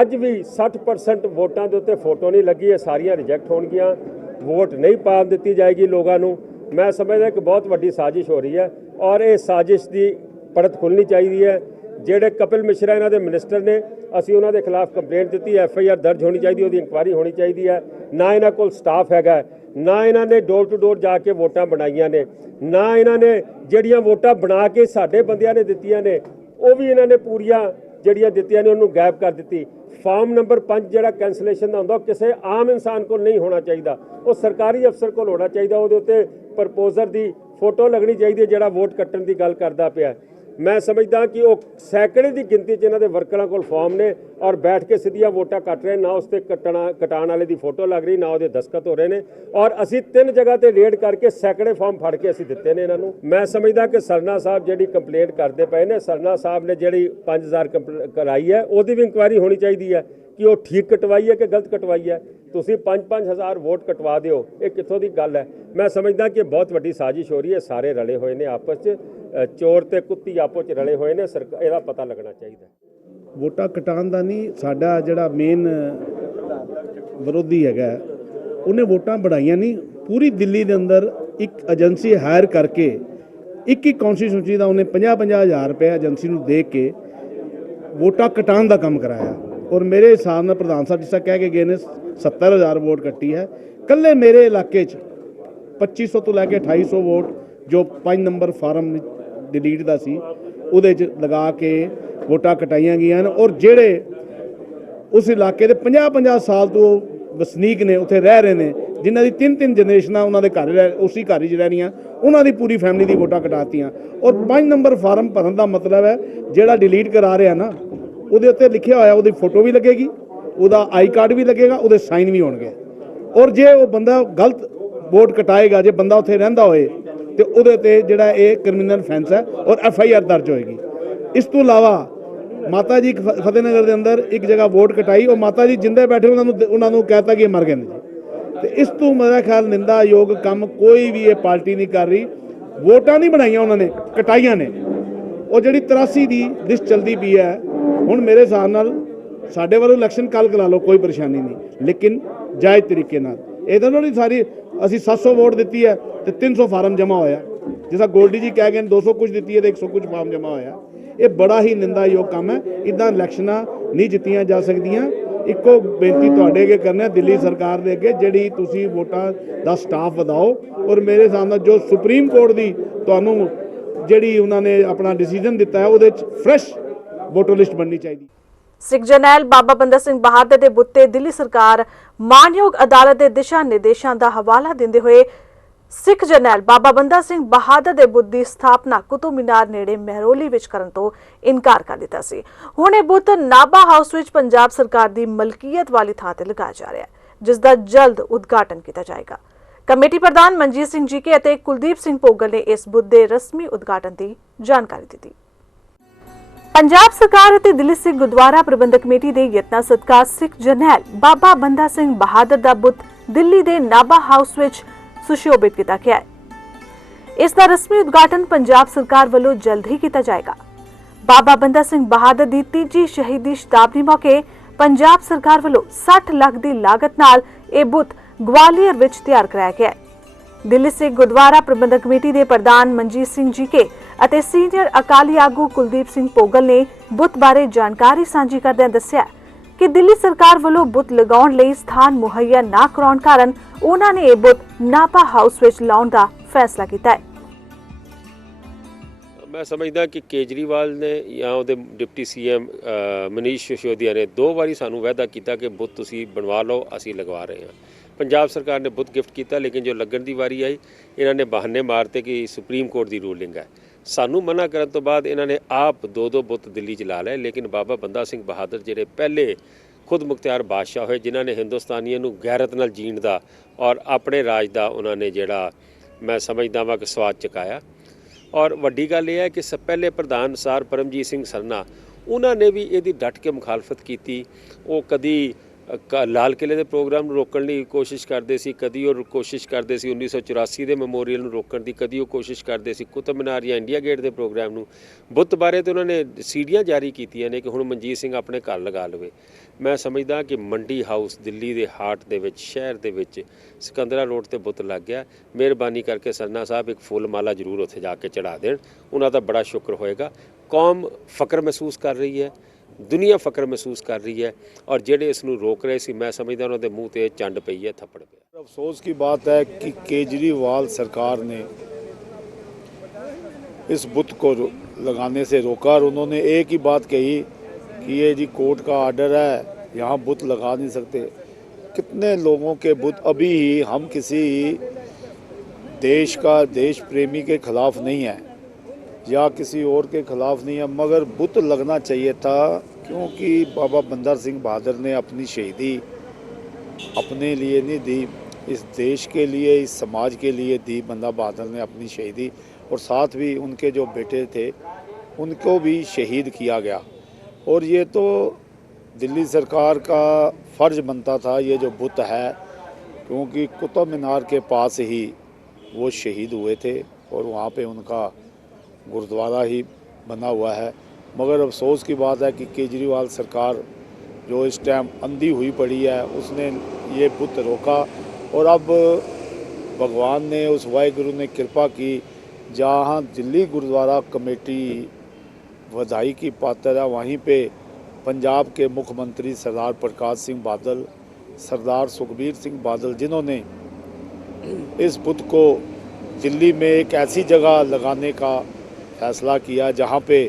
ਅੱਜ ਵੀ 60% ਵੋਟਾਂ ਦੇ ਉੱਤੇ ਫੋਟੋ ਨਹੀਂ ਲੱਗੀ ਹੈ, ਸਾਰੀਆਂ ਰਿਜੈਕਟ ਹੋਣਗੀਆਂ, ਵੋਟ ਨਹੀਂ ਪਾਉਣ ਦਿੱਤੀ ਜਾਏਗੀ ਲੋਕਾਂ ਨੂੰ। ਮੈਂ ਸਮਝਦਾ ਕਿ ਬਹੁਤ ਵੱਡੀ ਸਾਜ਼ਿਸ਼ ਹੋ ਰਹੀ ਹੈ ਔਰ ਇਹ ਸਾਜ਼ਿਸ਼ ਦੀ ਪੜਤ ਖੁੱਲ੍ਹਣੀ ਚਾਹੀਦੀ ਹੈ। ਜਿਹੜੇ ਕਪਿਲ ਮਿਸ਼ਰਾ ਇਹਨਾਂ ਦੇ ਮਿਨਿਸਟਰ ਨੇ, ਅਸੀਂ ਉਹਨਾਂ ਦੇ ਖਿਲਾਫ ਕੰਪਲੇਂਟ ਦਿੱਤੀ, FIR ਦਰਜ ਹੋਣੀ ਚਾਹੀਦੀ, ਉਹਦੀ ਇਨਕੁਆਇਰੀ ਹੋਣੀ ਚਾਹੀਦੀ ਹੈ। ਨਾ ਇਹਨਾਂ ਕੋਲ ਸਟਾਫ ਹੈਗਾ, ਨਾ ਇਹਨਾਂ ਨੇ ਡੋਰ ਟੂ ਡੋਰ ਜਾ ਕੇ ਵੋਟਾਂ ਬਣਾਈਆਂ ਨੇ, ਨਾ ਇਹਨਾਂ ਨੇ ਜਿਹੜੀਆਂ ਵੋਟਾਂ ਬਣਾ ਕੇ ਸਾਡੇ ਬੰਦਿਆਂ ਨੇ ਦਿੱਤੀਆਂ ਨੇ ਉਹ ਵੀ ਇਹਨਾਂ ਨੇ ਪੂਰੀਆਂ ਜਿਹੜੀਆਂ ਦਿੱਤੀਆਂ ਨੇ ਉਹਨੂੰ ਗਾਇਬ ਕਰ ਦਿੱਤੀ। ਫਾਰਮ ਨੰਬਰ 5 ਜਿਹੜਾ ਕੈਂਸਲੇਸ਼ਨ ਦਾ ਹੁੰਦਾ ਉਹ ਕਿਸੇ ਆਮ ਇਨਸਾਨ ਕੋਲ ਨਹੀਂ ਹੋਣਾ ਚਾਹੀਦਾ, ਉਹ ਸਰਕਾਰੀ ਅਫਸਰ ਕੋਲ ਹੋਣਾ ਚਾਹੀਦਾ। ਉਹਦੇ ਉੱਤੇ ਪ੍ਰਪੋਜ਼ਰ ਦੀ ਫੋਟੋ ਲੱਗਣੀ ਚਾਹੀਦੀ ਹੈ ਜਿਹੜਾ ਵੋਟ ਕੱਟਣ ਦੀ ਗੱਲ ਕਰਦਾ ਪਿਆ। ਮੈਂ ਸਮਝਦਾ ਕਿ ਉਹ ਸੈਂਕੜੇ ਦੀ ਗਿਣਤੀ 'ਚ ਇਹਨਾਂ ਦੇ ਵਰਕਰਾਂ ਕੋਲ ਫਾਰਮ ਨੇ ਔਰ ਬੈਠ ਕੇ ਸਿੱਧੀਆਂ ਵੋਟਾਂ ਕੱਟ ਰਹੇ, ਨਾ ਉਸ ਤੇ ਕਟਾਉਣ ਵਾਲੇ ਦੀ ਫੋਟੋ ਲੱਗ ਰਹੀ, ਨਾ ਉਹਦੇ ਦਸਤਖਤ ਹੋ ਰਹੇ ਨੇ। ਔਰ ਅਸੀਂ 3 ਜਗ੍ਹਾ ਤੇ ਰੇਡ ਕਰਕੇ ਸੈਂਕੜੇ ਫਾਰਮ ਫੜ ਕੇ ਅਸੀਂ ਦਿੱਤੇ ਨੇ ਇਹਨਾਂ ਨੂੰ। ਮੈਂ ਸਮਝਦਾ ਕਿ ਸਰਨਾ ਸਾਹਿਬ ਜਿਹੜੀ ਕੰਪਲੇਂਟ ਕਰਦੇ ਪਏ ਨੇ, ਸਰਨਾ ਸਾਹਿਬ ਨੇ ਜਿਹੜੀ 5000 ਕਰਾਈ ਹੈ ਉਹਦੀ ਵੀ ਇਨਕੁਆਇਰੀ ਹੋਣੀ ਚਾਹੀਦੀ ਹੈ ਕਿ ਉਹ ਠੀਕ ਕਟਵਾਈ ਹੈ ਕਿ ਗਲਤ ਕਟਵਾਈ ਹੈ। ਤੁਸੀਂ 5-5000 ਵੋਟ ਕਟਵਾ ਦਿਓ, ਇਹ ਕਿੱਥੋਂ ਦੀ ਗੱਲ ਹੈ? ਮੈਂ ਸਮਝਦਾ ਕਿ ਬਹੁਤ ਵੱਡੀ ਸਾਜ਼ਿਸ਼ ਹੋ ਰਹੀ ਹੈ, ਸਾਰੇ ਰਲੇ ਹੋਏ ਨੇ ਆਪਸ 'ਚ, ਚੋਰ ਤੇ ਕੁੱਤੀ ਆਪਸ 'ਚ ਰਲੇ ਹੋਏ ਨੇ। ਇਹਦਾ ਪਤਾ ਲੱਗਣਾ ਚਾਹੀਦਾ। ਵੋਟਾਂ ਕਟਾਉਣ ਦਾ ਨਹੀਂ, ਸਾਡਾ ਜਿਹੜਾ ਮੇਨ ਵਿਰੋਧੀ ਹੈਗਾ ਉਹਨੇ ਵੋਟਾਂ ਬਣਾਈਆਂ ਨਹੀਂ। ਪੂਰੀ ਦਿੱਲੀ ਦੇ ਅੰਦਰ ਇੱਕ ਏਜੰਸੀ ਹਾਇਰ ਕਰਕੇ ਇੱਕ ਕੌਂਸਟੀਟਿਊਂਸੀ ਦਾ ਉਹਨੇ 50-50 ਰੁਪਏ ਏਜੰਸੀ ਨੂੰ ਦੇ ਕੇ ਵੋਟਾਂ ਕਟਾਉਣ ਦਾ ਕੰਮ ਕਰਾਇਆ। ਔਰ ਮੇਰੇ ਹਿਸਾਬ ਨਾਲ ਪ੍ਰਧਾਨ ਸਾਹਿਬ ਜਿਸ ਤਰ੍ਹਾਂ ਕਹਿ ਕੇ ਗਏ ਨੇ 70000 ਵੋਟ ਕੱਟੀ ਹੈ। ਕੱਲੇ ਮੇਰੇ ਇਲਾਕੇ 'ਚ 2500 ਤੋਂ ਲੈ ਕੇ 2800 ਵੋਟ ਜੋ 5 ਨੰਬਰ ਫਾਰਮ ਡਿਲੀਟ ਦਾ ਸੀ ਉਹਦੇ 'ਚ ਲਗਾ ਕੇ ਵੋਟਾਂ ਕਟਾਈਆਂ ਗਈਆਂ ਨੇ। ਔਰ ਜਿਹੜੇ ਉਸ ਇਲਾਕੇ ਦੇ 50-50 ਸਾਲ ਤੋਂ ਵਸਨੀਕ ਨੇ ਉੱਥੇ ਰਹਿ ਰਹੇ ਨੇ, ਜਿਨ੍ਹਾਂ ਦੀ 3-3 ਜਨਰੇਸ਼ਨਾਂ ਉਹਨਾਂ ਦੇ ਘਰ ਉਸੇ ਘਰ 'ਚ ਰਹਿ ਰਹੀਆਂ, ਉਹਨਾਂ ਦੀ ਪੂਰੀ ਫੈਮਿਲੀ ਦੀ ਵੋਟਾਂ ਕਟਾਤੀਆਂ। ਔਰ 5 ਨੰਬਰ ਫਾਰਮ ਭਰਨ ਦਾ ਮਤਲਬ ਹੈ ਜਿਹੜਾ ਡਿਲੀਟ ਕਰਾ ਰਿਹਾ ਨਾ ਉਹਦੇ ਉੱਤੇ ਲਿਖਿਆ ਹੋਇਆ ਉਹਦੀ ਫੋਟੋ ਵੀ ਲੱਗੇਗੀ, ਉਹਦਾ ਆਈ ਕਾਰਡ ਵੀ ਲੱਗੇਗਾ, ਉਹਦੇ ਸਾਈਨ ਵੀ ਹੋਣਗੇ। ਔਰ ਜੇ ਉਹ ਬੰਦਾ ਗਲਤ ਵੋਟ ਕਟਾਏਗਾ, ਜੇ ਬੰਦਾ ਉੱਥੇ ਰਹਿੰਦਾ ਹੋਏ ਤੇ ਉਹਦੇ ਤੇ ਜਿਹੜਾ ਇਹ ਕ੍ਰਿਮੀਨਲ ਫੈਂਸ ਹੈ ਔਰ FIR ਦਰਜ ਹੋਏਗੀ। ਇਸ ਤੋਂ ਇਲਾਵਾ ਮਾਤਾ ਜੀ ਫਤਿਹਨਗਰ ਦੇ ਅੰਦਰ ਇੱਕ ਜਗ੍ਹਾ ਵੋਟ ਕਟਾਈ, ਉਹ ਮਾਤਾ ਜੀ ਜਿੰਦੇ ਬੈਠੇ ਉਹਨਾਂ ਨੂੰ ਕਹਿਤਾ ਕਿ ਮਰ ਗਏ ਨੇ ਜੀ। ਤੇ ਇਸ ਤੋਂ ਮੇਰਾ ਖਿਆਲ ਨਿੰਦਾਯੋਗ ਕੰਮ ਕੋਈ ਵੀ ਇਹ ਪਾਰਟੀ ਨਹੀਂ ਕਰ ਰਹੀ। ਵੋਟਾਂ ਨਹੀਂ ਬਣਾਈਆਂ ਉਹਨਾਂ ਨੇ, ਕਟਾਈਆਂ ਨੇ। ਉਹ ਜਿਹੜੀ 83 ਦੀ ਲਿਸਟ ਚਲਦੀ ਪਈ ਹੈ, ਹੁਣ ਮੇਰੇ ਹਿਸਾਬ ਨਾਲ ਸਾਡੇ ਵੱਲੋਂ ਇਲੈਕਸ਼ਨ ਕੱਲ੍ਹ ਕਰਾ ਲਓ, ਕੋਈ ਪਰੇਸ਼ਾਨੀ ਨਹੀਂ, ਲੇਕਿਨ ਜਾਇਜ਼ ਤਰੀਕੇ ਨਾਲ। ਇਹਦੇ ਨਾਲ ਨਹੀਂ ਸਾਰੀ ਅਸੀਂ 700 ਵੋਟ ਦਿੱਤੀ ਹੈ ਤੇ 300 ਫਾਰਮ ਜਮ੍ਹਾਂ ਹੋਇਆ, ਜਿਸਾ ਗੋਲਡੀ ਜੀ ਕਹਿ ਗਏ 200 ਕੁਝ ਦਿੱਤੀ ਹੈ ਤੇ 100 ਕੁਝ ਫਾਰਮ ਜਮ੍ਹਾਂ ਹੋਇਆ। ਇਹ ਬੜਾ ਹੀ ਨਿੰਦਾਯੋਗ ਕੰਮ ਹੈ। ਇੱਦਾਂ ਇਲੈਕਸ਼ਨਾਂ ਨਹੀਂ ਜਿੱਤੀਆਂ ਜਾ ਸਕਦੀਆਂ। ਇੱਕੋ ਬੇਨਤੀ ਤੁਹਾਡੇ ਅੱਗੇ ਕਰਨਾ, ਦਿੱਲੀ ਸਰਕਾਰ ਦੇ ਅੱਗੇ, ਜਿਹੜੀ ਤੁਸੀਂ ਵੋਟਾਂ ਦਾ ਸਟਾਫ ਵਧਾਓ। ਔਰ ਮੇਰੇ ਹਿਸਾਬ ਨਾਲ ਜੋ ਸੁਪਰੀਮ ਕੋਰਟ ਦੀ ਤੁਹਾਨੂੰ ਜਿਹੜੀ ਉਹਨਾਂ ਨੇ ਆਪਣਾ ਡਿਸੀਜਨ ਦਿੱਤਾ ਹੈ ਉਹਦੇ 'ਚ ਫਰੈਸ਼ ਵੋਟਰ ਲਿਸਟ ਬਣਨੀ ਚਾਹੀਦੀ। ਸਿੱਖ ਜਰਨੈਲ ਬਾਬਾ ਬੰਦਾ ਸਿੰਘ ਬਹਾਦਰ ਦੇ ਬੁੱਤ ਤੇ ਦਿੱਲੀ ਸਰਕਾਰ ਮਾਨਯੋਗ ਅਦਾਲਤ ਦੇ ਦਿਸ਼ਾ ਨਿਰਦੇਸ਼ਾਂ ਦਾ ਹਵਾਲਾ ਦਿੰਦੇ ਹੋਏ ਸਿੱਖ ਜਰਨੈਲ ਬਾਬਾ ਬੰਦਾ ਸਿੰਘ ਬਹਾਦਰ ਦੇ ਬੁੱਤ ਦੀ ਸਥਾਪਨਾ ਕੁਤਬ ਮੀਨਾਰ ਨੇੜੇ ਮਹਿਰੋਲੀ ਵਿੱਚ ਕਰਨ ਤੋਂ ਇਨਕਾਰ ਕਰ ਦਿੱਤਾ ਸੀ। ਹੁਣ ਇਹ ਬੁੱਤ ਨਾਭਾ ਹਾਊਸ ਵਿੱਚ ਪੰਜਾਬ ਸਰਕਾਰ ਦੀ ਮਲਕੀਅਤ ਵਾਲੀ ਥਾਂ ਤੇ ਲਗਾਇਆ ਜਾ ਰਿਹਾ ਹੈ, ਜਿਸ ਦਾ ਜਲਦ ਉਦਘਾਟਨ ਕੀਤਾ ਜਾਏਗਾ। ਕਮੇਟੀ ਪ੍ਰਧਾਨ ਮਨਜੀਤ ਸਿੰਘ ਜੀਕੇ ਅਤੇ ਕੁਲਦੀਪ ਸਿੰਘ ਭੋਗਲ ਨੇ ਇਸ ਬੁੱਤ ਦੇ ਰਸਮੀ ਉਦਘਾਟਨ ਦੀ ਜਾਣਕਾਰੀ ਦਿੱਤੀ। ਪੰਜਾਬ ਸਰਕਾਰ ਅਤੇ ਦਿੱਲੀ ਸਿੱਖ ਗੁਰਦੁਆਰਾ ਪ੍ਰਬੰਧਕ ਕਮੇਟੀ ਦੇ ਯਤਨਾਂ ਸਦਕਾ ਸਿੱਖ ਜਰਨੈਲ ਬਾਬਾ ਬੰਦਾ ਸਿੰਘ ਬਹਾਦਰ ਦਾ ਬੁੱਤ ਦਿੱਲੀ ਦੇ ਨਾਭਾ ਹਾਊਸ ਵਿੱਚ ਸੁਸ਼ੋਭਿਤ ਕੀਤਾ ਗਿਆ ਹੈ। ਇਸ ਦਾ ਰਸਮੀ ਉਦਘਾਟਨ ਪੰਜਾਬ ਸਰਕਾਰ ਵੱਲੋਂ ਜਲਦ ਹੀ ਕੀਤਾ ਜਾਏਗਾ। ਬਾਬਾ ਬੰਦਾ ਸਿੰਘ ਬਹਾਦਰ ਦੀ 3ਜੀ ਸ਼ਹੀਦੀ ਸ਼ਤਾਬਦੀ ਮੌਕੇ ਪੰਜਾਬ ਸਰਕਾਰ ਵੱਲੋਂ 60 ਲੱਖ ਦੀ ਲਾਗਤ ਨਾਲ ਇਹ ਬੁੱਤ ਗਵਾਲੀਅਰ ਵਿੱਚ ਤਿਆਰ ਕਰਾਇਆ ਗਿਆ ਹੈ। ਦਿੱਲੀ ਸਿੱਖ ਗੁਰਦੁਆਰਾ ਪ੍ਰਬੰਧਕ ਕਮੇਟੀ ਦੇ ਪ੍ਰਧਾਨ ਮਨਜੀਤ ਸਿੰਘ ਜੀਕੇ ਅਤੇ ਸੀਨੀਅਰ ਅਕਾਲੀ ਆਗੂ ਕੁਲਦੀਪ ਸਿੰਘ ਭੋਗਲ ਨੇ ਬੁੱਤ ਬਾਰੇ ਜਾਣਕਾਰੀ ਸਾਂਝੀ ਕਰਦਿਆਂ ਦੱਸਿਆ ਕਿ ਦਿੱਲੀ ਸਰਕਾਰ ਵੱਲੋਂ ਬੁੱਤ ਲਗਾਉਣ ਲਈ ਸਥਾਨ ਮੁਹੱਈਆ ਨਾ ਕਰਾਉਣ ਕਾਰਨ ਉਹਨਾਂ ਨੇ ਇਹ ਬੁੱਤ ਨਾਭਾ ਹਾਊਸ ਵਿੱਚ ਲਾਉਣ ਦਾ ਫੈਸਲਾ ਕੀਤਾ ਹੈ। ਮੈਂ ਸਮਝਦਾ ਕਿ ਕੇਜਰੀਵਾਲ ਨੇ ਜਾਂ ਉਹਦੇ ਡਿਪਟੀ CM ਮਨੀਸ਼ ਸਿਸੋਦੀਆ ਨੇ 2 ਵਾਰੀ ਸਾਨੂੰ ਵਾਅਦਾ ਕੀਤਾ ਕਿ ਬੁੱਤ ਤੁਸੀਂ ਬਣਵਾ ਲਓ, ਅਸੀਂ ਲਗਵਾ ਰਹੇ ਹਾਂ। ਪੰਜਾਬ ਸਰਕਾਰ ਨੇ ਬੁੱਤ ਗਿਫਟ ਕੀਤਾ, ਲੇਕਿਨ ਜੋ ਲੱਗਣ ਦੀ ਵਾਰੀ ਆਈ ਇਹਨਾਂ ਨੇ ਬਹਾਨੇ ਮਾਰਤੇ ਕਿ ਸੁਪਰੀਮ ਕੋਰਟ ਦੀ ਰੂਲਿੰਗ ਹੈ। ਸਾਨੂੰ ਮਨਾ ਕਰਨ ਤੋਂ ਬਾਅਦ ਇਹਨਾਂ ਨੇ ਆਪ 2-2 ਬੁੱਤ ਦਿੱਲੀ 'ਚ ਲਾ ਲਏ। ਲੇਕਿਨ ਬਾਬਾ ਬੰਦਾ ਸਿੰਘ ਬਹਾਦਰ ਜਿਹੜੇ ਪਹਿਲੇ ਖੁਦ ਮੁਖਤਿਆਰ ਬਾਦਸ਼ਾਹ ਹੋਏ, ਜਿਨ੍ਹਾਂ ਨੇ ਹਿੰਦੁਸਤਾਨੀਆਂ ਨੂੰ ਗੈਰਤ ਨਾਲ ਜੀਣ ਦਾ ਔਰ ਆਪਣੇ ਰਾਜ ਦਾ ਉਹਨਾਂ ਨੇ ਜਿਹੜਾ ਮੈਂ ਸਮਝਦਾ ਵਾਂ ਕਿ ਸਵਾਦ ਚੁਕਾਇਆ। ਔਰ ਵੱਡੀ ਗੱਲ ਇਹ ਹੈ ਕਿ ਪਹਿਲੇ ਪ੍ਰਧਾਨ ਸਰ ਪਰਮਜੀਤ ਸਿੰਘ ਸਰਨਾ ਉਹਨਾਂ ਨੇ ਵੀ ਇਹਦੀ ਡਟ ਕੇ ਮੁਖਾਲਫਤ ਕੀਤੀ। ਉਹ ਕਦੀ ਲਾਲ ਕਿਲੇ ਦੇ ਪ੍ਰੋਗਰਾਮ ਨੂੰ ਰੋਕਣ ਲਈ ਕੋਸ਼ਿਸ਼ ਕਰਦੇ ਸੀ, ਕਦੀ ਉਹ ਕੋਸ਼ਿਸ਼ ਕਰਦੇ ਸੀ 1984 ਦੇ ਮੈਮੋਰੀਅਲ ਨੂੰ ਰੋਕਣ ਦੀ, ਕਦੀ ਉਹ ਕੋਸ਼ਿਸ਼ ਕਰਦੇ ਸੀ ਕੁਤਬ ਮੀਨਾਰ ਜਾਂ ਇੰਡੀਆ ਗੇਟ ਦੇ ਪ੍ਰੋਗਰਾਮ ਨੂੰ। ਬੁੱਤ ਬਾਰੇ ਤੇ ਉਹਨਾਂ ਨੇ ਸੀਡੀਆਂ ਜਾਰੀ ਕੀਤੀਆਂ ਨੇ ਕਿ ਹੁਣ ਮਨਜੀਤ ਸਿੰਘ ਆਪਣੇ ਘਰ ਲਗਾ ਲਵੇ। ਮੈਂ ਸਮਝਦਾ ਕਿ ਮੰਡੀ ਹਾਊਸ ਦਿੱਲੀ ਦੇ ਹਾਰਟ ਦੇ ਵਿੱਚ, ਸ਼ਹਿਰ ਦੇ ਵਿੱਚ ਸਿਕੰਦਰਾ ਰੋਡ ਤੇ ਬੁੱਤ ਲੱਗ ਗਿਆ। ਮਿਹਰਬਾਨੀ ਕਰਕੇ ਸਰਨਾ ਸਾਹਿਬ ਇੱਕ ਫੁੱਲ ਮਾਲਾ ਜ਼ਰੂਰ ਉੱਥੇ ਜਾ ਕੇ ਚੜ੍ਹਾ ਦੇਣ, ਉਹਨਾਂ ਦਾ ਬੜਾ ਸ਼ੁਕਰ ਹੋਏਗਾ। ਕੌਮ ਫਕਰ ਮਹਿਸੂਸ ਕਰ ਰਹੀ ਹੈ, ਦੁਨੀਆ ਫਖਰ ਮਹਿਸੂਸ ਕਰ ਰਹੀ ਹੈ ਔਰ ਜਿਹੜੇ ਇਸ ਨੂੰ ਰੋਕ ਰਹੇ ਸੀ ਮੈਂ ਸਮਝਦਾ ਉਹਨਾਂ ਦੇ ਮੂੰਹ ਤੇ ਚੰਡ ਪਈ ਹੈ, ਥੱਪੜ ਪਿਆ। अफसोस की बात है कि केजरीवाल सरकार ने इस बुत को लगाने से रोका और उन्होंने एक ही बात कही कि ये जी कोर्ट का आर्डर है, यहाँ बुत लगा नहीं सकते। कितने लोगों के बुत अभी ही हम किसी देश प्रेमी के खिलाफ नहीं है या किसी और के खिलाफ नहीं है, मगर बुत लगना चाहिए था, क्योंकि बाबा बंदर सिंह बहादुर ने अपनी शहीदी अपने लिए नहीं दी, इस देश के लिए, इस समाज के लिए दी। बंदा बहादुर ने अपनी शहीदी और साथ भी उनके जो बेटे थे उनको भी शहीद किया गया। और ये तो दिल्ली सरकार का फ़र्ज़ बनता था ये जो बुत है, क्योंकि कुतुब मीनार के पास ही वो शहीद हुए थे और वहाँ पे उनका गुरुद्वारा ही बना हुआ है। मगर अफसोस की बात है कि केजरीवाल सरकार जो इस टाइम अंधी हुई पड़ी है, उसने ये बुत रोका और अब भगवान ने, उस वाहिगुरु ने कृपा की, जहाँ दिल्ली गुरुद्वारा कमेटी बधाई की पात्र है, वहीं पे पंजाब के मुख्यमंत्री सरदार प्रकाश सिंह बादल, सरदार सुखबीर सिंह बादल, जिन्होंने इस बुत को दिल्ली में एक ऐसी जगह लगाने का फैसला किया जहाँ पे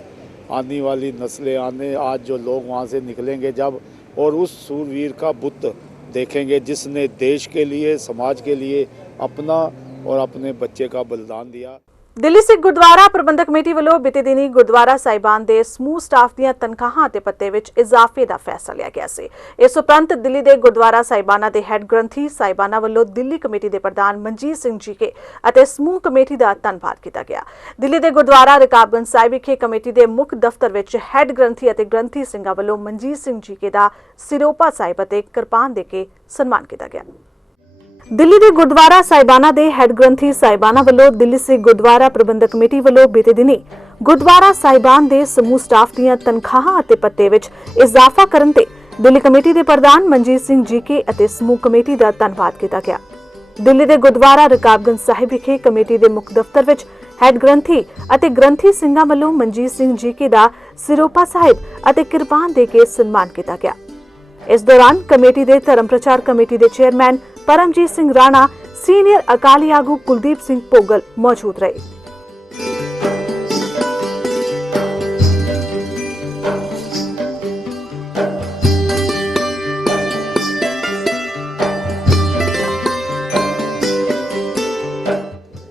आने वाली नस्लें, आज जो लोग वहाँ से निकलेंगे जब, और उस सूरवीर का बुत देखेंगे जिसने देश के लिए, समाज के लिए अपना और अपने बच्चे का बलिदान दिया। ਦਿੱਲੀ ਸਿੱਖ ਗੁਰਦੁਆਰਾ ਪ੍ਰਬੰਧਕ ਕਮੇਟੀ ਵੱਲੋਂ ਬੀਤੇ ਦਿਨੀ ਗੁਰਦੁਆਰਾ ਸਾਹਿਬਾਨ ਦੇ ਸਮੂਹ ਸਟਾਫ ਦੀਆਂ ਤਨਖਾਹਾਂ ਅਤੇ ਭੱਤੇ ਵਿੱਚ ਇਜ਼ਾਫੇ ਦਾ ਫੈਸਲਾ ਲਿਆ ਗਿਆ ਸੀ। ਇਸ ਉਪਰੰਤ ਦਿੱਲੀ ਦੇ ਗੁਰਦੁਆਰਾ ਸਾਹਿਬਾਨਾਂ ਦੇ ਹੈੱਡ ਗ੍ਰੰਥੀ ਸਾਹਿਬਾਨਾਂ ਵੱਲੋਂ ਦਿੱਲੀ ਕਮੇਟੀ ਦੇ ਪ੍ਰਧਾਨ ਮਨਜੀਤ ਸਿੰਘ ਜੀਕੇ ਅਤੇ ਸਮੂਹ ਕਮੇਟੀ ਦਾ ਧੰਨਵਾਦ ਕੀਤਾ ਗਿਆ। ਦਿੱਲੀ ਦੇ ਗੁਰਦੁਆਰਾ ਰਕਾਬਗੰਜ ਸਾਹਿਬ ਵਿਖੇ ਕਮੇਟੀ ਦੇ ਮੁੱਖ ਦਫ਼ਤਰ ਵਿੱਚ ਹੈੱਡ ਗ੍ਰੰਥੀ ਅਤੇ ਗ੍ਰੰਥੀ ਸਿੰਘਾਂ ਵੱਲੋਂ ਮਨਜੀਤ ਸਿੰਘ ਜੀਕੇ ਦਾ ਸਿਰੋਪਾ ਸਾਹਿਬ ਅਤੇ ਕਿਰਪਾਨ ਦੇ ਕੇ ਸਨਮਾਨ ਕੀਤਾ ਗਿਆ। ਦਿੱਲੀ ਦੇ ਗੁਰਦੁਆਰਾ ਸਾਹਿਬਾਨਾਂ ਦੇ ਹੈੱਡ ਗ੍ਰੰਥੀ ਸਾਹਿਬਾਨਾਂ ਵੱਲੋਂ ਦਿੱਲੀ ਸਿੱਖ ਗੁਰਦੁਆਰਾ ਪ੍ਰਬੰਧਕ ਕਮੇਟੀ ਵੱਲੋਂ ਬੀਤੇ ਦਿਨੀ ਗੁਰਦੁਆਰਾ ਸਾਹਿਬਾਨ ਦੇ ਸਮੂਹ ਸਟਾਫ ਦੀਆਂ ਤਨਖਾਹਾਂ ਅਤੇ ਭੱਤੇ ਵਿੱਚ ਇਜ਼ਾਫਾ ਕਰਨ ਤੇ ਦਿੱਲੀ ਕਮੇਟੀ ਦੇ ਪ੍ਰਧਾਨ ਮਨਜੀਤ ਸਿੰਘ ਜੀਕੇ ਅਤੇ ਸਮੂਹ ਕਮੇਟੀ ਦਾ ਧੰਨਵਾਦ ਕੀਤਾ ਗਿਆ। ਦਿੱਲੀ ਦੇ ਗੁਰਦੁਆਰਾ ਰਕਾਬਗੰਜ ਸਾਹਿਬ ਵਿਖੇ ਕਮੇਟੀ ਦੇ ਮੁੱਖ ਦਫ਼ਤਰ ਵਿੱਚ ਹੈੱਡ ਗ੍ਰੰਥੀ ਅਤੇ ਗ੍ਰੰਥੀ ਸਿੰਘਾਂ ਵੱਲੋਂ ਮਨਜੀਤ ਸਿੰਘ ਜੀਕੇ ਦਾ ਸਿਰੋਪਾ ਸਾਹਿਬ ਅਤੇ ਕਿਰਪਾਨ ਦੇ ਕੇ ਸਨਮਾਨ ਕੀਤਾ ਗਿਆ। ਇਸ ਦੌਰਾਨ ਕਮੇਟੀ ਦੇ ਧਰਮ ਪ੍ਰਚਾਰ ਕਮੇਟੀ ਦੇ ਚੇਅਰਮੈਨ परमजीत सिंह राणा, सीनियर अकाली आगू कुलदीप सिंह भोगल मौजूद रहे।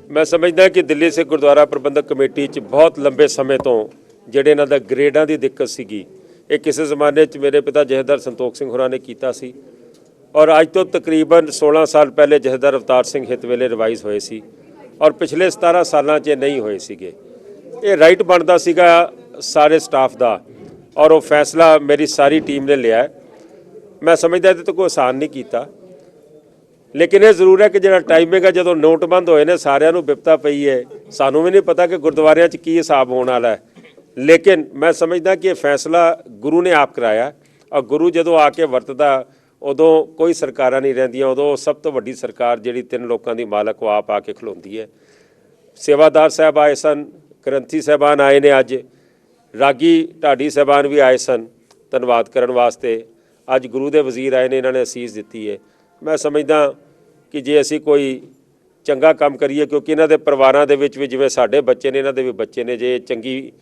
ਮੈਂ ਸਮਝਦਾ ਕਿ ਦਿੱਲੀ ਸਿੱਖ ਗੁਰਦੁਆਰਾ ਪ੍ਰਬੰਧਕ ਕਮੇਟੀ 'ਚ ਬਹੁਤ ਲੰਬੇ ਸਮੇਂ ਤੋਂ ਜਿਹੜੇ ਇਹਨਾਂ ਦਾ ਗ੍ਰੇਡਾਂ ਦੀ ਦਿੱਕਤ ਸੀਗੀ, ਇਹ ਕਿਸੇ ਜ਼ਮਾਨੇ 'ਚ ਮੇਰੇ ਪਿਤਾ ਜਥੇਦਾਰ ਸੰਤੋਖ ਸਿੰਘ ਹੋਰਾਂ ਨੇ ਕੀਤਾ ਸੀ ਔਰ ਅੱਜ ਤੋਂ ਤਕਰੀਬਨ 16 ਸਾਲ ਪਹਿਲੇ ਜਥੇਦਾਰ ਅਵਤਾਰ ਸਿੰਘ ਹਿੱਤ ਵੇਲੇ ਰਿਵਾਈਜ਼ ਹੋਏ ਸੀ ਔਰ ਪਿਛਲੇ 17 ਸਾਲਾਂ 'ਚ ਨਹੀਂ ਹੋਏ ਸੀਗੇ। ਇਹ ਰਾਈਟ ਬਣਦਾ ਸੀਗਾ ਸਾਰੇ ਸਟਾਫ ਦਾ ਔਰ ਉਹ ਫੈਸਲਾ ਮੇਰੀ ਸਾਰੀ ਟੀਮ ਨੇ ਲਿਆ। ਮੈਂ ਸਮਝਦਾ ਇਹਦੇ ਤੋਂ ਕੋਈ ਆਸਾਨ ਨਹੀਂ ਕੀਤਾ, ਲੇਕਿਨ ਇਹ ਜ਼ਰੂਰ ਹੈ ਕਿ ਜਿਹੜਾ ਟਾਈਮਿੰਗ ਹੈ ਜਦੋਂ ਨੋਟਬੰਦ ਹੋਏ ਨੇ ਸਾਰਿਆਂ ਨੂੰ ਬਿਪਤਾ ਪਈ ਹੈ, ਸਾਨੂੰ ਵੀ ਨਹੀਂ ਪਤਾ ਕਿ ਗੁਰਦੁਆਰਿਆਂ 'ਚ ਕੀ ਹਿਸਾਬ ਹੋਣ ਵਾਲਾ ਹੈ, ਲੇਕਿਨ ਮੈਂ ਸਮਝਦਾ ਕਿ ਇਹ ਫੈਸਲਾ ਗੁਰੂ ਨੇ ਆਪ ਕਰਾਇਆ ਔਰ ਗੁਰੂ ਜਦੋਂ ਆ ਕੇ ਵਰਤਦਾ ਉਦੋਂ ਕੋਈ ਸਰਕਾਰਾਂ ਨਹੀਂ ਰਹਿੰਦੀਆਂ, ਉਦੋਂ ਸਭ ਤੋਂ ਵੱਡੀ ਸਰਕਾਰ ਜਿਹੜੀ 3 ਲੋਕਾਂ ਦੀ ਮਾਲਕ ਉਹ ਆਪ ਆ ਕੇ ਖਲੋਂਦੀ ਹੈ। ਸੇਵਾਦਾਰ ਸਾਹਿਬ ਆਏ ਸਨ, ਗ੍ਰੰਥੀ ਸਾਹਿਬਾਨ ਆਏ ਨੇ, ਅੱਜ ਰਾਗੀ ਢਾਡੀ ਸਾਹਿਬਾਨ ਵੀ ਆਏ ਸਨ ਧੰਨਵਾਦ ਕਰਨ ਵਾਸਤੇ, ਅੱਜ ਗੁਰੂ ਦੇ ਵਜ਼ੀਰ ਆਏ ਨੇ, ਇਹਨਾਂ ਨੇ ਅਸੀਸ ਦਿੱਤੀ ਹੈ। ਮੈਂ ਸਮਝਦਾ ਕਿ ਜੇ ਅਸੀਂ ਕੋਈ ਚੰਗਾ ਕੰਮ ਕਰੀਏ, ਕਿਉਂਕਿ ਇਹਨਾਂ ਦੇ ਪਰਿਵਾਰਾਂ ਦੇ ਵਿੱਚ ਵੀ ਜਿਵੇਂ ਸਾਡੇ ਬੱਚੇ ਨੇ ਇਹਨਾਂ ਦੇ ਵੀ ਬੱਚੇ ਨੇ, ਜੇ ਚੰਗੀ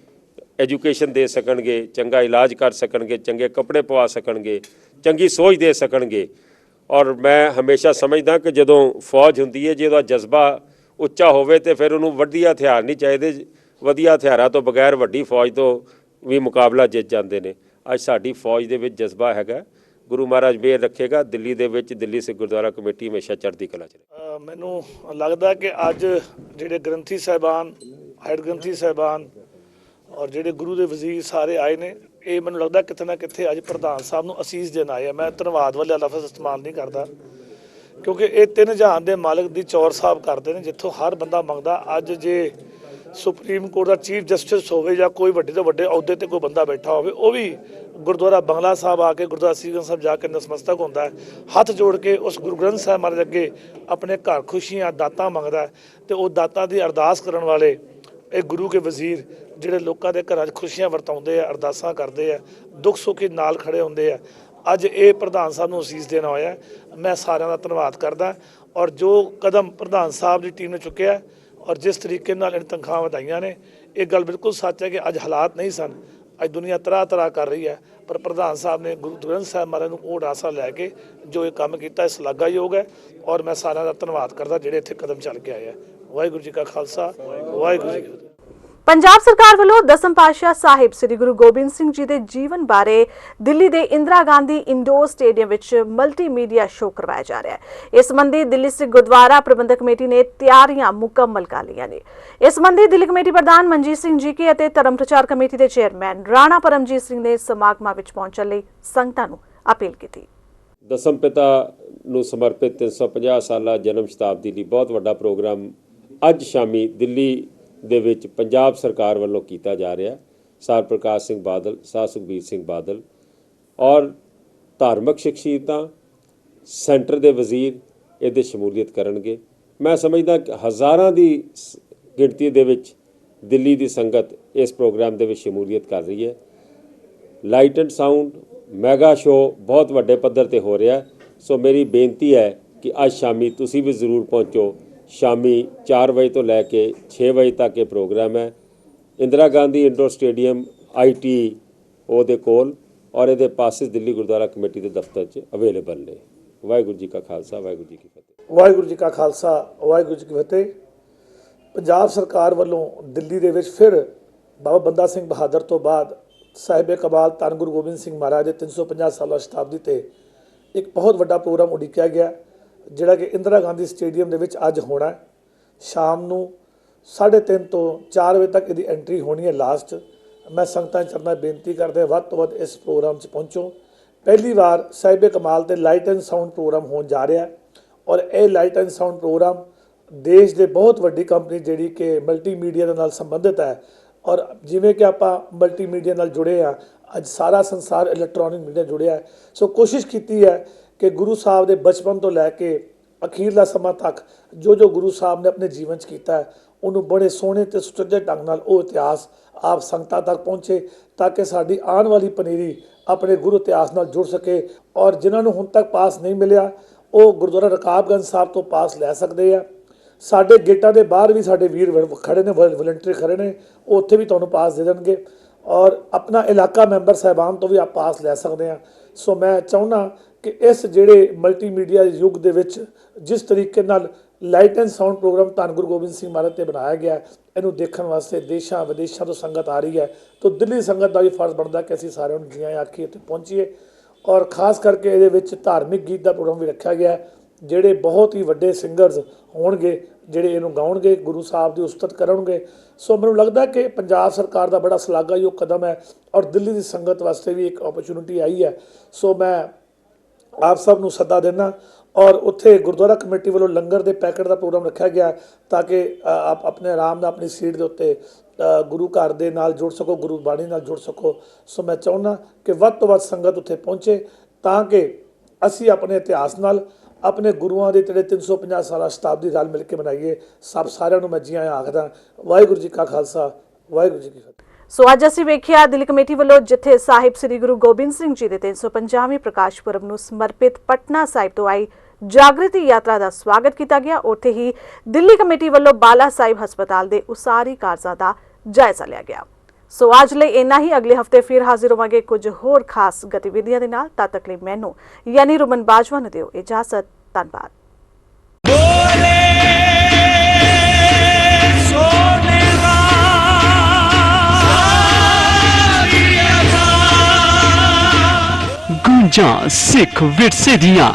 ਐਜੂਕੇਸ਼ਨ ਦੇ ਸਕਣਗੇ, ਚੰਗਾ ਇਲਾਜ ਕਰ ਸਕਣਗੇ, ਚੰਗੇ ਕੱਪੜੇ ਪਵਾ ਸਕਣਗੇ, ਚੰਗੀ ਸੋਚ ਦੇ ਸਕਣਗੇ। ਔਰ ਮੈਂ ਹਮੇਸ਼ਾ ਸਮਝਦਾ ਕਿ ਜਦੋਂ ਫੌਜ ਹੁੰਦੀ ਹੈ, ਜੇ ਉਹਦਾ ਜਜ਼ਬਾ ਉੱਚਾ ਹੋਵੇ ਤੇ ਫਿਰ ਉਹਨੂੰ ਵਧੀਆ ਹਥਿਆਰ ਨਹੀਂ ਚਾਹੀਦੇ, ਵਧੀਆ ਹਥਿਆਰਾਂ ਤੋਂ ਬਗੈਰ ਵੱਡੀ ਫੌਜ ਤੋਂ ਵੀ ਮੁਕਾਬਲਾ ਜਿੱਤ ਜਾਂਦੇ ਨੇ। ਅੱਜ ਸਾਡੀ ਫੌਜ ਦੇ ਵਿੱਚ ਜਜ਼ਬਾ ਹੈਗਾ, ਗੁਰੂ ਮਹਾਰਾਜ ਮਿਹਰ ਰੱਖੇਗਾ, ਦਿੱਲੀ ਦੇ ਵਿੱਚ ਦਿੱਲੀ ਸਿੱਖ ਗੁਰਦੁਆਰਾ ਕਮੇਟੀ ਹਮੇਸ਼ਾ ਚੜ੍ਹਦੀ ਕਲਾ 'ਚ ਰਹੇ। ਮੈਨੂੰ ਲੱਗਦਾ ਕਿ ਅੱਜ ਜਿਹੜੇ ਗ੍ਰੰਥੀ ਸਾਹਿਬਾਨ, ਹੈੱਡ ਗ੍ਰੰਥੀ ਸਾਹਿਬਾਨ ਔਰ ਜਿਹੜੇ ਗੁਰੂ ਦੇ ਵਜ਼ੀਰ ਸਾਰੇ ਆਏ ਨੇ, ਇਹ ਮੈਨੂੰ ਲੱਗਦਾ ਕਿਤੇ ਨਾ ਕਿਤੇ ਅੱਜ ਪ੍ਰਧਾਨ ਸਾਹਿਬ ਨੂੰ ਅਸੀਸ ਦੇਣ ਆਏ ਆ। ਮੈਂ ਧੰਨਵਾਦ ਵਾਲੇ ਲਫ਼ਜ਼ ਇਸਤੇਮਾਲ ਨਹੀਂ ਕਰਦਾ, ਕਿਉਂਕਿ ਇਹ 3 ਜਹਾਨ ਦੇ ਮਾਲਕ ਦੀ ਚੌਰ ਸਾਹਿਬ ਕਰਦੇ ਨੇ, ਜਿੱਥੋਂ ਹਰ ਬੰਦਾ ਮੰਗਦਾ। ਅੱਜ ਜੇ ਸੁਪਰੀਮ ਕੋਰਟ ਦਾ ਚੀਫ ਜਸਟਿਸ ਹੋਵੇ ਜਾਂ ਕੋਈ ਵੱਡੇ ਤੋਂ ਵੱਡੇ ਅਹੁਦੇ ਤੇ ਕੋਈ ਬੰਦਾ ਬੈਠਾ ਹੋਵੇ, ਉਹ ਵੀ ਗੁਰਦੁਆਰਾ ਬੰਗਲਾ ਸਾਹਿਬ ਆ ਕੇ ਗੁਰਦੁਆਰਾ ਸੀਗੰਜ ਸਾਹਿਬ ਜਾ ਕੇ ਨਤਮਸਤਕ ਹੁੰਦਾ ਹੈ, ਹੱਥ ਜੋੜ ਕੇ ਉਸ ਗੁਰੂ ਗ੍ਰੰਥ ਸਾਹਿਬ ਮਹਾਰਾਜ ਅੱਗੇ ਆਪਣੇ ਘਰ ਖੁਸ਼ੀਆਂ ਦਾਤਾਂ ਮੰਗਦਾ, ਤੇ ਉਹ ਦਾਤਾਂ ਦੀ ਅਰਦਾਸ ਕਰਨ ਵਾਲੇ ਇਹ ਗੁਰੂ ਕੇ ਵਜ਼ੀਰ ਜਿਹੜੇ ਲੋਕਾਂ ਦੇ ਘਰਾਂ 'ਚ ਖੁਸ਼ੀਆਂ ਵਰਤਾਉਂਦੇ ਆ, ਅਰਦਾਸਾਂ ਕਰਦੇ ਆ, ਦੁੱਖ ਸੁੱਖ ਨਾਲ ਖੜੇ ਹੁੰਦੇ ਆ। ਅੱਜ ਇਹ ਪ੍ਰਧਾਨ ਸਾਹਿਬ ਨੂੰ ਅਸੀਸ ਦੇਣਾ ਹੋਇਆ। ਮੈਂ ਸਾਰਿਆਂ ਦਾ ਧੰਨਵਾਦ ਕਰਦਾ ਔਰ ਜੋ ਕਦਮ ਪ੍ਰਧਾਨ ਸਾਹਿਬ ਦੀ ਟੀਮ ਨੇ ਚੁੱਕਿਆ ਔਰ ਜਿਸ ਤਰੀਕੇ ਨਾਲ ਇਹਨਾਂ ਤਨਖਾਹਾਂ ਵਧਾਈਆਂ ਨੇ, ਇਹ ਗੱਲ ਬਿਲਕੁਲ ਸੱਚ ਹੈ ਕਿ ਅੱਜ ਹਾਲਾਤ ਨਹੀਂ ਸਨ। ਅੱਜ ਦੁਨੀਆ ਤਰ੍ਹਾਂ ਕਰ ਰਹੀ ਹੈ, ਪਰ ਪ੍ਰਧਾਨ ਸਾਹਿਬ ਨੇ ਗੁਰੂ ਗ੍ਰੰਥ ਸਾਹਿਬ ਮਹਾਰਾਜ ਨੂੰ ਉਹ ਆਸਰਾ ਲੈ ਕੇ ਜੋ ਇਹ ਕੰਮ ਕੀਤਾ, ਇਸ ਸ਼ਲਾਘਾਯੋਗ ਹੈ ਔਰ ਮੈਂ ਸਾਰਿਆਂ ਦਾ ਧੰਨਵਾਦ ਕਰਦਾ ਜਿਹੜੇ ਇੱਥੇ ਕਦਮ ਚੱਲ ਕੇ ਆਏ ਆ। ਵਾਹਿਗੁਰੂ ਜੀ ਕਾ ਖਾਲਸਾ, ਵਾਹਿਗੁਰੂ ਜੀ ਕੀ ਫਤਿਹ। ਪੰਜਾਬ ਸਰਕਾਰ ਵੱਲੋਂ ਦਸਮ ਪਾਤਸ਼ਾਹ ਸਾਹਿਬ ਸ੍ਰੀ ਗੁਰੂ ਗੋਬਿੰਦ ਸਿੰਘ ਜੀ ਦੇ ਜੀਵਨ ਬਾਰੇ ਦਿੱਲੀ ਦੇ ਇੰਦਰਾ ਗਾਂਧੀ ਇੰਡੋਰ ਸਟੇਡੀਅਮ ਵਿੱਚ ਮਲਟੀਮੀਡੀਆ ਸ਼ੋਅ ਕਰਵਾਇਆ ਜਾ ਰਿਹਾ ਹੈ। ਇਸ ਸੰਬੰਧੀ ਦਿੱਲੀ ਸਿੱਖ ਗੁਰਦੁਆਰਾ ਪ੍ਰਬੰਧਕ ਕਮੇਟੀ ਨੇ ਤਿਆਰੀਆਂ ਮੁਕੰਮਲ ਕਰ ਲਈਆਂ ਨੇ। ਇਸ ਸੰਬੰਧੀ ਦਿੱਲੀ ਕਮੇਟੀ ਪ੍ਰਧਾਨ ਮਨਜੀਤ ਸਿੰਘ ਜੀਕੇ ਅਤੇ ਧਰਮ ਪ੍ਰਚਾਰ ਕਮੇਟੀ ਦੇ ਚੇਅਰਮੈਨ ਰਾਣਾ ਪਰਮਜੀਤ ਸਿੰਘ ਨੇ ਸਮਾਗਮਾਂ ਵਿੱਚ ਪਹੁੰਚਣ ਲਈ ਸੰਗਤਾਂ ਨੂੰ ਅਪੀਲ ਕੀਤੀ। ਦਸਮ ਪਿਤਾ ਨੂੰ ਸਮਰਪਿਤ 350 ਸਾਲਾ ਜਨਮ ਸ਼ਤਾਬਦੀ ਲਈ ਬਹੁਤ ਵੱਡਾ ਪ੍ਰੋਗਰਾਮ ਅੱਜ ਸ਼ਾਮੀ ਦਿੱਲੀ ਦੇ ਵਿੱਚ ਪੰਜਾਬ ਸਰਕਾਰ ਵੱਲੋਂ ਕੀਤਾ ਜਾ ਰਿਹਾ। ਸਰ ਪ੍ਰਕਾਸ਼ ਸਿੰਘ ਬਾਦਲ, ਸਾਹ ਸੁਖਬੀਰ ਸਿੰਘ ਬਾਦਲ ਔਰ ਧਾਰਮਿਕ ਸ਼ਖਸੀਅਤਾਂ, ਸੈਂਟਰ ਦੇ ਵਜ਼ੀਰ ਇਹਦੇ ਸ਼ਮੂਲੀਅਤ ਕਰਨਗੇ। ਮੈਂ ਸਮਝਦਾ ਕਿ ਹਜ਼ਾਰਾਂ ਦੀ ਗਿਣਤੀ ਦੇ ਵਿੱਚ ਦਿੱਲੀ ਦੀ ਸੰਗਤ ਇਸ ਪ੍ਰੋਗਰਾਮ ਦੇ ਵਿੱਚ ਸ਼ਮੂਲੀਅਤ ਕਰ ਰਹੀ ਹੈ। Light and sound mega show ਬਹੁਤ ਵੱਡੇ ਪੱਧਰ ਤੇ ਹੋ ਰਿਹਾ। ਸੋ ਮੇਰੀ ਬੇਨਤੀ ਹੈ ਕਿ ਅੱਜ ਸ਼ਾਮੀ ਤੁਸੀਂ ਵੀ ਜ਼ਰੂਰ ਪਹੁੰਚੋ। ਸ਼ਾਮੀ 4 ਵਜੇ ਤੋਂ ਲੈ ਕੇ 6 ਵਜੇ ਤੱਕ ਇਹ ਪ੍ਰੋਗਰਾਮ ਹੈ। Indira Gandhi indoor stadium ITO ਦੇ ਕੋਲ ਔਰ ਇਹਦੇ ਪਾਸਿਸ ਦਿੱਲੀ ਗੁਰਦੁਆਰਾ ਕਮੇਟੀ ਦੇ ਦਫ਼ਤਰ 'ਚ ਅਵੇਲੇਬਲ ਨੇ। ਵਾਹਿਗੁਰੂ ਜੀ ਕਾ ਖਾਲਸਾ, ਵਾਹਿਗੁਰੂ ਜੀ ਕੀ ਫਤਿਹ। ਵਾਹਿਗੁਰੂ ਜੀ ਕਾ ਖਾਲਸਾ, ਵਾਹਿਗੁਰੂ ਜੀ ਕੀ ਫਤਿਹ। ਪੰਜਾਬ ਸਰਕਾਰ ਵੱਲੋਂ ਦਿੱਲੀ ਦੇ ਵਿੱਚ ਫਿਰ ਬਾਬਾ ਬੰਦਾ ਸਿੰਘ ਬਹਾਦਰ ਤੋਂ ਬਾਅਦ ਸਾਹਿਬ ਕਮਾਲ ਧੰਨ ਗੁਰੂ ਗੋਬਿੰਦ ਸਿੰਘ ਮਹਾਰਾਜ ਦੇ 350 ਸਾਲਾ ਸ਼ਤਾਬਦੀ ਤੇ ਇੱਕ ਬਹੁਤ ਵੱਡਾ ਪ੍ਰੋਗਰਾਮ ਉਡੀਕਿਆ ਗਿਆ, ਜਿਹੜਾ ਕਿ ਇੰਦਰਾ ਗਾਂਧੀ ਸਟੇਡੀਅਮ ਦੇ ਵਿੱਚ ਅੱਜ ਹੋਣਾ ਹੈ। ਸ਼ਾਮ ਨੂੰ 3:30 ਤੋਂ 4 ਵਜੇ ਤੱਕ ਇਹਦੀ ਐਂਟਰੀ ਹੋਣੀ ਹੈ ਲਾਸਟ। ਮੈਂ ਸੰਗਤਾਂ ਚਰਨਾਂ ਬੇਨਤੀ ਕਰਦੇ ਵੱਧ ਤੋਂ ਵੱਧ ਇਸ ਪ੍ਰੋਗਰਾਮ 'ਚ ਪਹੁੰਚੋ। ਪਹਿਲੀ ਵਾਰ ਸਾਹਿਬ ਕਮਾਲ ਤੇ ਲਾਈਟ ਐਂਡ ਸਾਊਂਡ ਪ੍ਰੋਗਰਾਮ ਹੋਣ ਜਾ ਰਿਹਾ ਔਰ ਇਹ ਲਾਈਟ ਐਂਡ ਸਾਊਂਡ ਪ੍ਰੋਗਰਾਮ ਦੇਸ਼ ਦੇ ਬਹੁਤ ਵੱਡੀ ਕੰਪਨੀ ਜਿਹੜੀ ਕਿ ਮਲਟੀਮੀਡੀਆ ਦੇ ਨਾਲ ਸੰਬੰਧਿਤ ਹੈ ਔਰ ਜਿਵੇਂ ਕਿ ਆਪਾਂ ਮਲਟੀਮੀਡੀਆ ਨਾਲ ਜੁੜੇ ਆ, ਅੱਜ ਸਾਰਾ ਸੰਸਾਰ ਇਲੈਕਟ੍ਰੋਨਿਕ ਮੀਡੀਆ ਜੁੜਿਆ ਹੈ। ਸੋ ਕੋਸ਼ਿਸ਼ ਕੀਤੀ ਹੈ ਕਿ ਗੁਰੂ ਸਾਹਿਬ ਦੇ ਬਚਪਨ ਤੋਂ ਲੈ ਕੇ ਅਖੀਰਲਾ ਸਮਾਂ ਤੱਕ ਜੋ ਗੁਰੂ ਸਾਹਿਬ ਨੇ ਆਪਣੇ ਜੀਵਨ 'ਚ ਕੀਤਾ ਹੈ, ਉਹਨੂੰ ਬੜੇ ਸੋਹਣੇ ਤੇ ਸੁਚੱਜੇ ਢੰਗ ਨਾਲ ਉਹ ਇਤਿਹਾਸ ਆਪ ਸੰਗਤਾਂ ਤੱਕ ਪਹੁੰਚੇ ਤਾਂ ਕਿ ਸਾਡੀ ਆਉਣ ਵਾਲੀ ਪਨੀਰੀ ਆਪਣੇ ਗੁਰੂ ਇਤਿਹਾਸ ਨਾਲ ਜੁੜ ਸਕੇ ਔਰ ਜਿਨ੍ਹਾਂ ਨੂੰ ਹੁਣ ਤੱਕ ਪਾਸ ਨਹੀਂ ਮਿਲਿਆ ਉਹ ਗੁਰਦੁਆਰਾ ਰਕਾਬਗੰਜ ਸਾਹਿਬ ਤੋਂ ਪਾਸ ਲੈ ਸਕਦੇ ਆ। ਸਾਡੇ ਗੇਟਾਂ ਦੇ ਬਾਹਰ ਵੀ ਸਾਡੇ ਵੀਰ ਖੜੇ ਨੇ, ਵਲੰਟੀਅਰ ਖੜੇ ਨੇ, ਉਹ ਉੱਥੇ ਵੀ ਤੁਹਾਨੂੰ ਪਾਸ ਦੇ ਦੇਣਗੇ ਔਰ ਆਪਣਾ ਇਲਾਕਾ ਮੈਂਬਰ ਸਾਹਿਬਾਨ ਤੋਂ ਵੀ ਆਪ ਪਾਸ ਲੈ ਸਕਦੇ ਆ। ਸੋ ਮੈਂ ਚਾਹੁੰਦਾ ਕਿ ਇਸ ਜਿਹੜੇ ਮਲਟੀਮੀਡੀਆ ਯੁੱਗ ਦੇ ਵਿੱਚ ਜਿਸ ਤਰੀਕੇ ਨਾਲ ਲਾਈਟ ਐਂਡ ਸਾਊਂਡ ਪ੍ਰੋਗਰਾਮ ਧੰਨ ਗੁਰੂ ਗੋਬਿੰਦ ਸਿੰਘ ਮਹਾਰਾਜ ਤੇ ਬਣਾਇਆ ਗਿਆ, ਇਹਨੂੰ ਦੇਖਣ ਵਾਸਤੇ ਦੇਸ਼ਾਂ ਵਿਦੇਸ਼ਾਂ ਤੋਂ ਸੰਗਤ ਆ ਰਹੀ ਹੈ। ਤਾਂ ਦਿੱਲੀ ਸੰਗਤ ਦਾ ਵੀ ਫਰਜ਼ ਬਣਦਾ ਕਿ ਅਸੀਂ ਸਾਰਿਆਂ ਨੂੰ ਜੀਆਂ ਆਖੀਏ ਤੇ ਪਹੁੰਚੀਏ ਔਰ ਖਾਸ ਕਰਕੇ ਇਹਦੇ ਵਿੱਚ ਧਾਰਮਿਕ ਗੀਤ ਦਾ ਪ੍ਰੋਗਰਾਮ ਵੀ ਰੱਖਿਆ ਗਿਆ, ਜਿਹੜੇ ਬਹੁਤ ਹੀ ਵੱਡੇ ਸਿੰਗਰਸ ਹੋਣਗੇ ਜਿਹੜੇ ਇਹਨੂੰ ਗਾਉਣਗੇ, ਗੁਰੂ ਸਾਹਿਬ ਦੀ ਉਸਤਤ ਕਰਨਗੇ। ਸੋ ਮੈਨੂੰ ਲੱਗਦਾ ਕਿ ਪੰਜਾਬ ਸਰਕਾਰ ਦਾ ਬੜਾ ਸ਼ਲਾਘਾਯੋਗ ਕਦਮ ਹੈ ਔਰ ਦਿੱਲੀ ਦੀ ਸੰਗਤ ਵਾਸਤੇ ਵੀ ਇੱਕ ਓਪਰਚੁਨਿਟੀ ਆਈ ਹੈ। ਸੋ ਮੈਂ ਆਪ ਸਭ ਨੂੰ ਸੱਦਾ ਦੇਣਾ ਔਰ ਉੱਥੇ ਗੁਰਦੁਆਰਾ ਕਮੇਟੀ ਵੱਲੋਂ ਲੰਗਰ ਦੇ ਪੈਕਟ ਦਾ ਪ੍ਰੋਗਰਾਮ ਰੱਖਿਆ ਗਿਆ ਤਾਂ ਕਿ ਆਪ ਆਪਣੇ ਆਰਾਮ ਨਾਲ ਆਪਣੀ ਸੀਟ ਦੇ ਉੱਤੇ ਗੁਰੂ ਘਰ ਦੇ ਨਾਲ ਜੁੜ ਸਕੋ, ਗੁਰੂ ਬਾਣੀ ਨਾਲ ਜੁੜ ਸਕੋ। ਸੋ ਮੈਂ ਚਾਹੁੰਦਾ ਕਿ ਵੱਧ ਤੋਂ ਵੱਧ ਸੰਗਤ ਉੱਥੇ ਪਹੁੰਚੇ ਤਾਂ ਕਿ ਅਸੀਂ ਆਪਣੇ ਇਤਿਹਾਸ ਨਾਲ ਆਪਣੇ ਗੁਰੂਆਂ ਦੇ ਜਿਹੜੇ 350 ਸਾਲਾ ਸ਼ਤਾਬਦੀ ਰਲ ਮਿਲ ਕੇ ਮਨਾਈਏ। ਸਾਰਿਆਂ ਨੂੰ ਮੈਂ ਜੀ ਆਇਆਂ ਆਖਦਾ। ਵਾਹਿਗੁਰੂ ਜੀ ਕਾ ਖਾਲਸਾ, ਵਾਹਿਗੁਰੂ ਜੀ ਕੀ ਫਤਿਹ। ਸੋ ਅੱਜ ਅਸੀਂ ਵੇਖਿਆ ਦਿੱਲੀ ਕਮੇਟੀ ਵੱਲੋਂ ਜਿੱਥੇ ਸਾਹਿਬ ਸ੍ਰੀ ਗੁਰੂ ਗੋਬਿੰਦ ਸਿੰਘ ਜੀ ਦੇ 350ਵੇਂ ਪ੍ਰਕਾਸ਼ ਪੁਰਬ ਨੂੰ ਸਮਰਪਿਤ ਪਟਨਾ ਸਾਹਿਬ ਤੋਂ ਆਈ ਜਾਗ੍ਰਿਤੀ ਯਾਤਰਾ ਦਾ ਸਵਾਗਤ ਕੀਤਾ ਗਿਆ, ਉੱਥੇ ਹੀ ਦਿੱਲੀ ਕਮੇਟੀ ਵੱਲੋਂ ਬਾਲਾ ਸਾਹਿਬ ਹਸਪਤਾਲ ਦੇ ਉਸਾਰੀ ਕਾਰਜਾਂ ਦਾ ਜਾਇਜ਼ਾ ਲਿਆ ਗਿਆ। ਸੋ ਅੱਜ ਲਈ ਇੰਨਾ ਹੀ। ਅਗਲੇ ਹਫਤੇ ਫਿਰ ਹਾਜ਼ਰ ਹੋਵਾਂਗੇ ਕੁਝ ਹੋਰ ਖਾਸ ਗਤੀਵਿਧੀਆਂ ਦੇ ਨਾਲ। ਤਦ ਤੱਕ ਲਈ ਮੈਨੂੰ ਯਾਨੀ ਰੁਮਨ ਬਾਜਵਾ ਨੂੰ ਦਿਓ ਇਜਾਜ਼ਤ। ਧੰਨਵਾਦ। ਗੂੰਜਾਂ ਸਿੱਖ ਵਿਰਸੇ ਦੀਆਂ।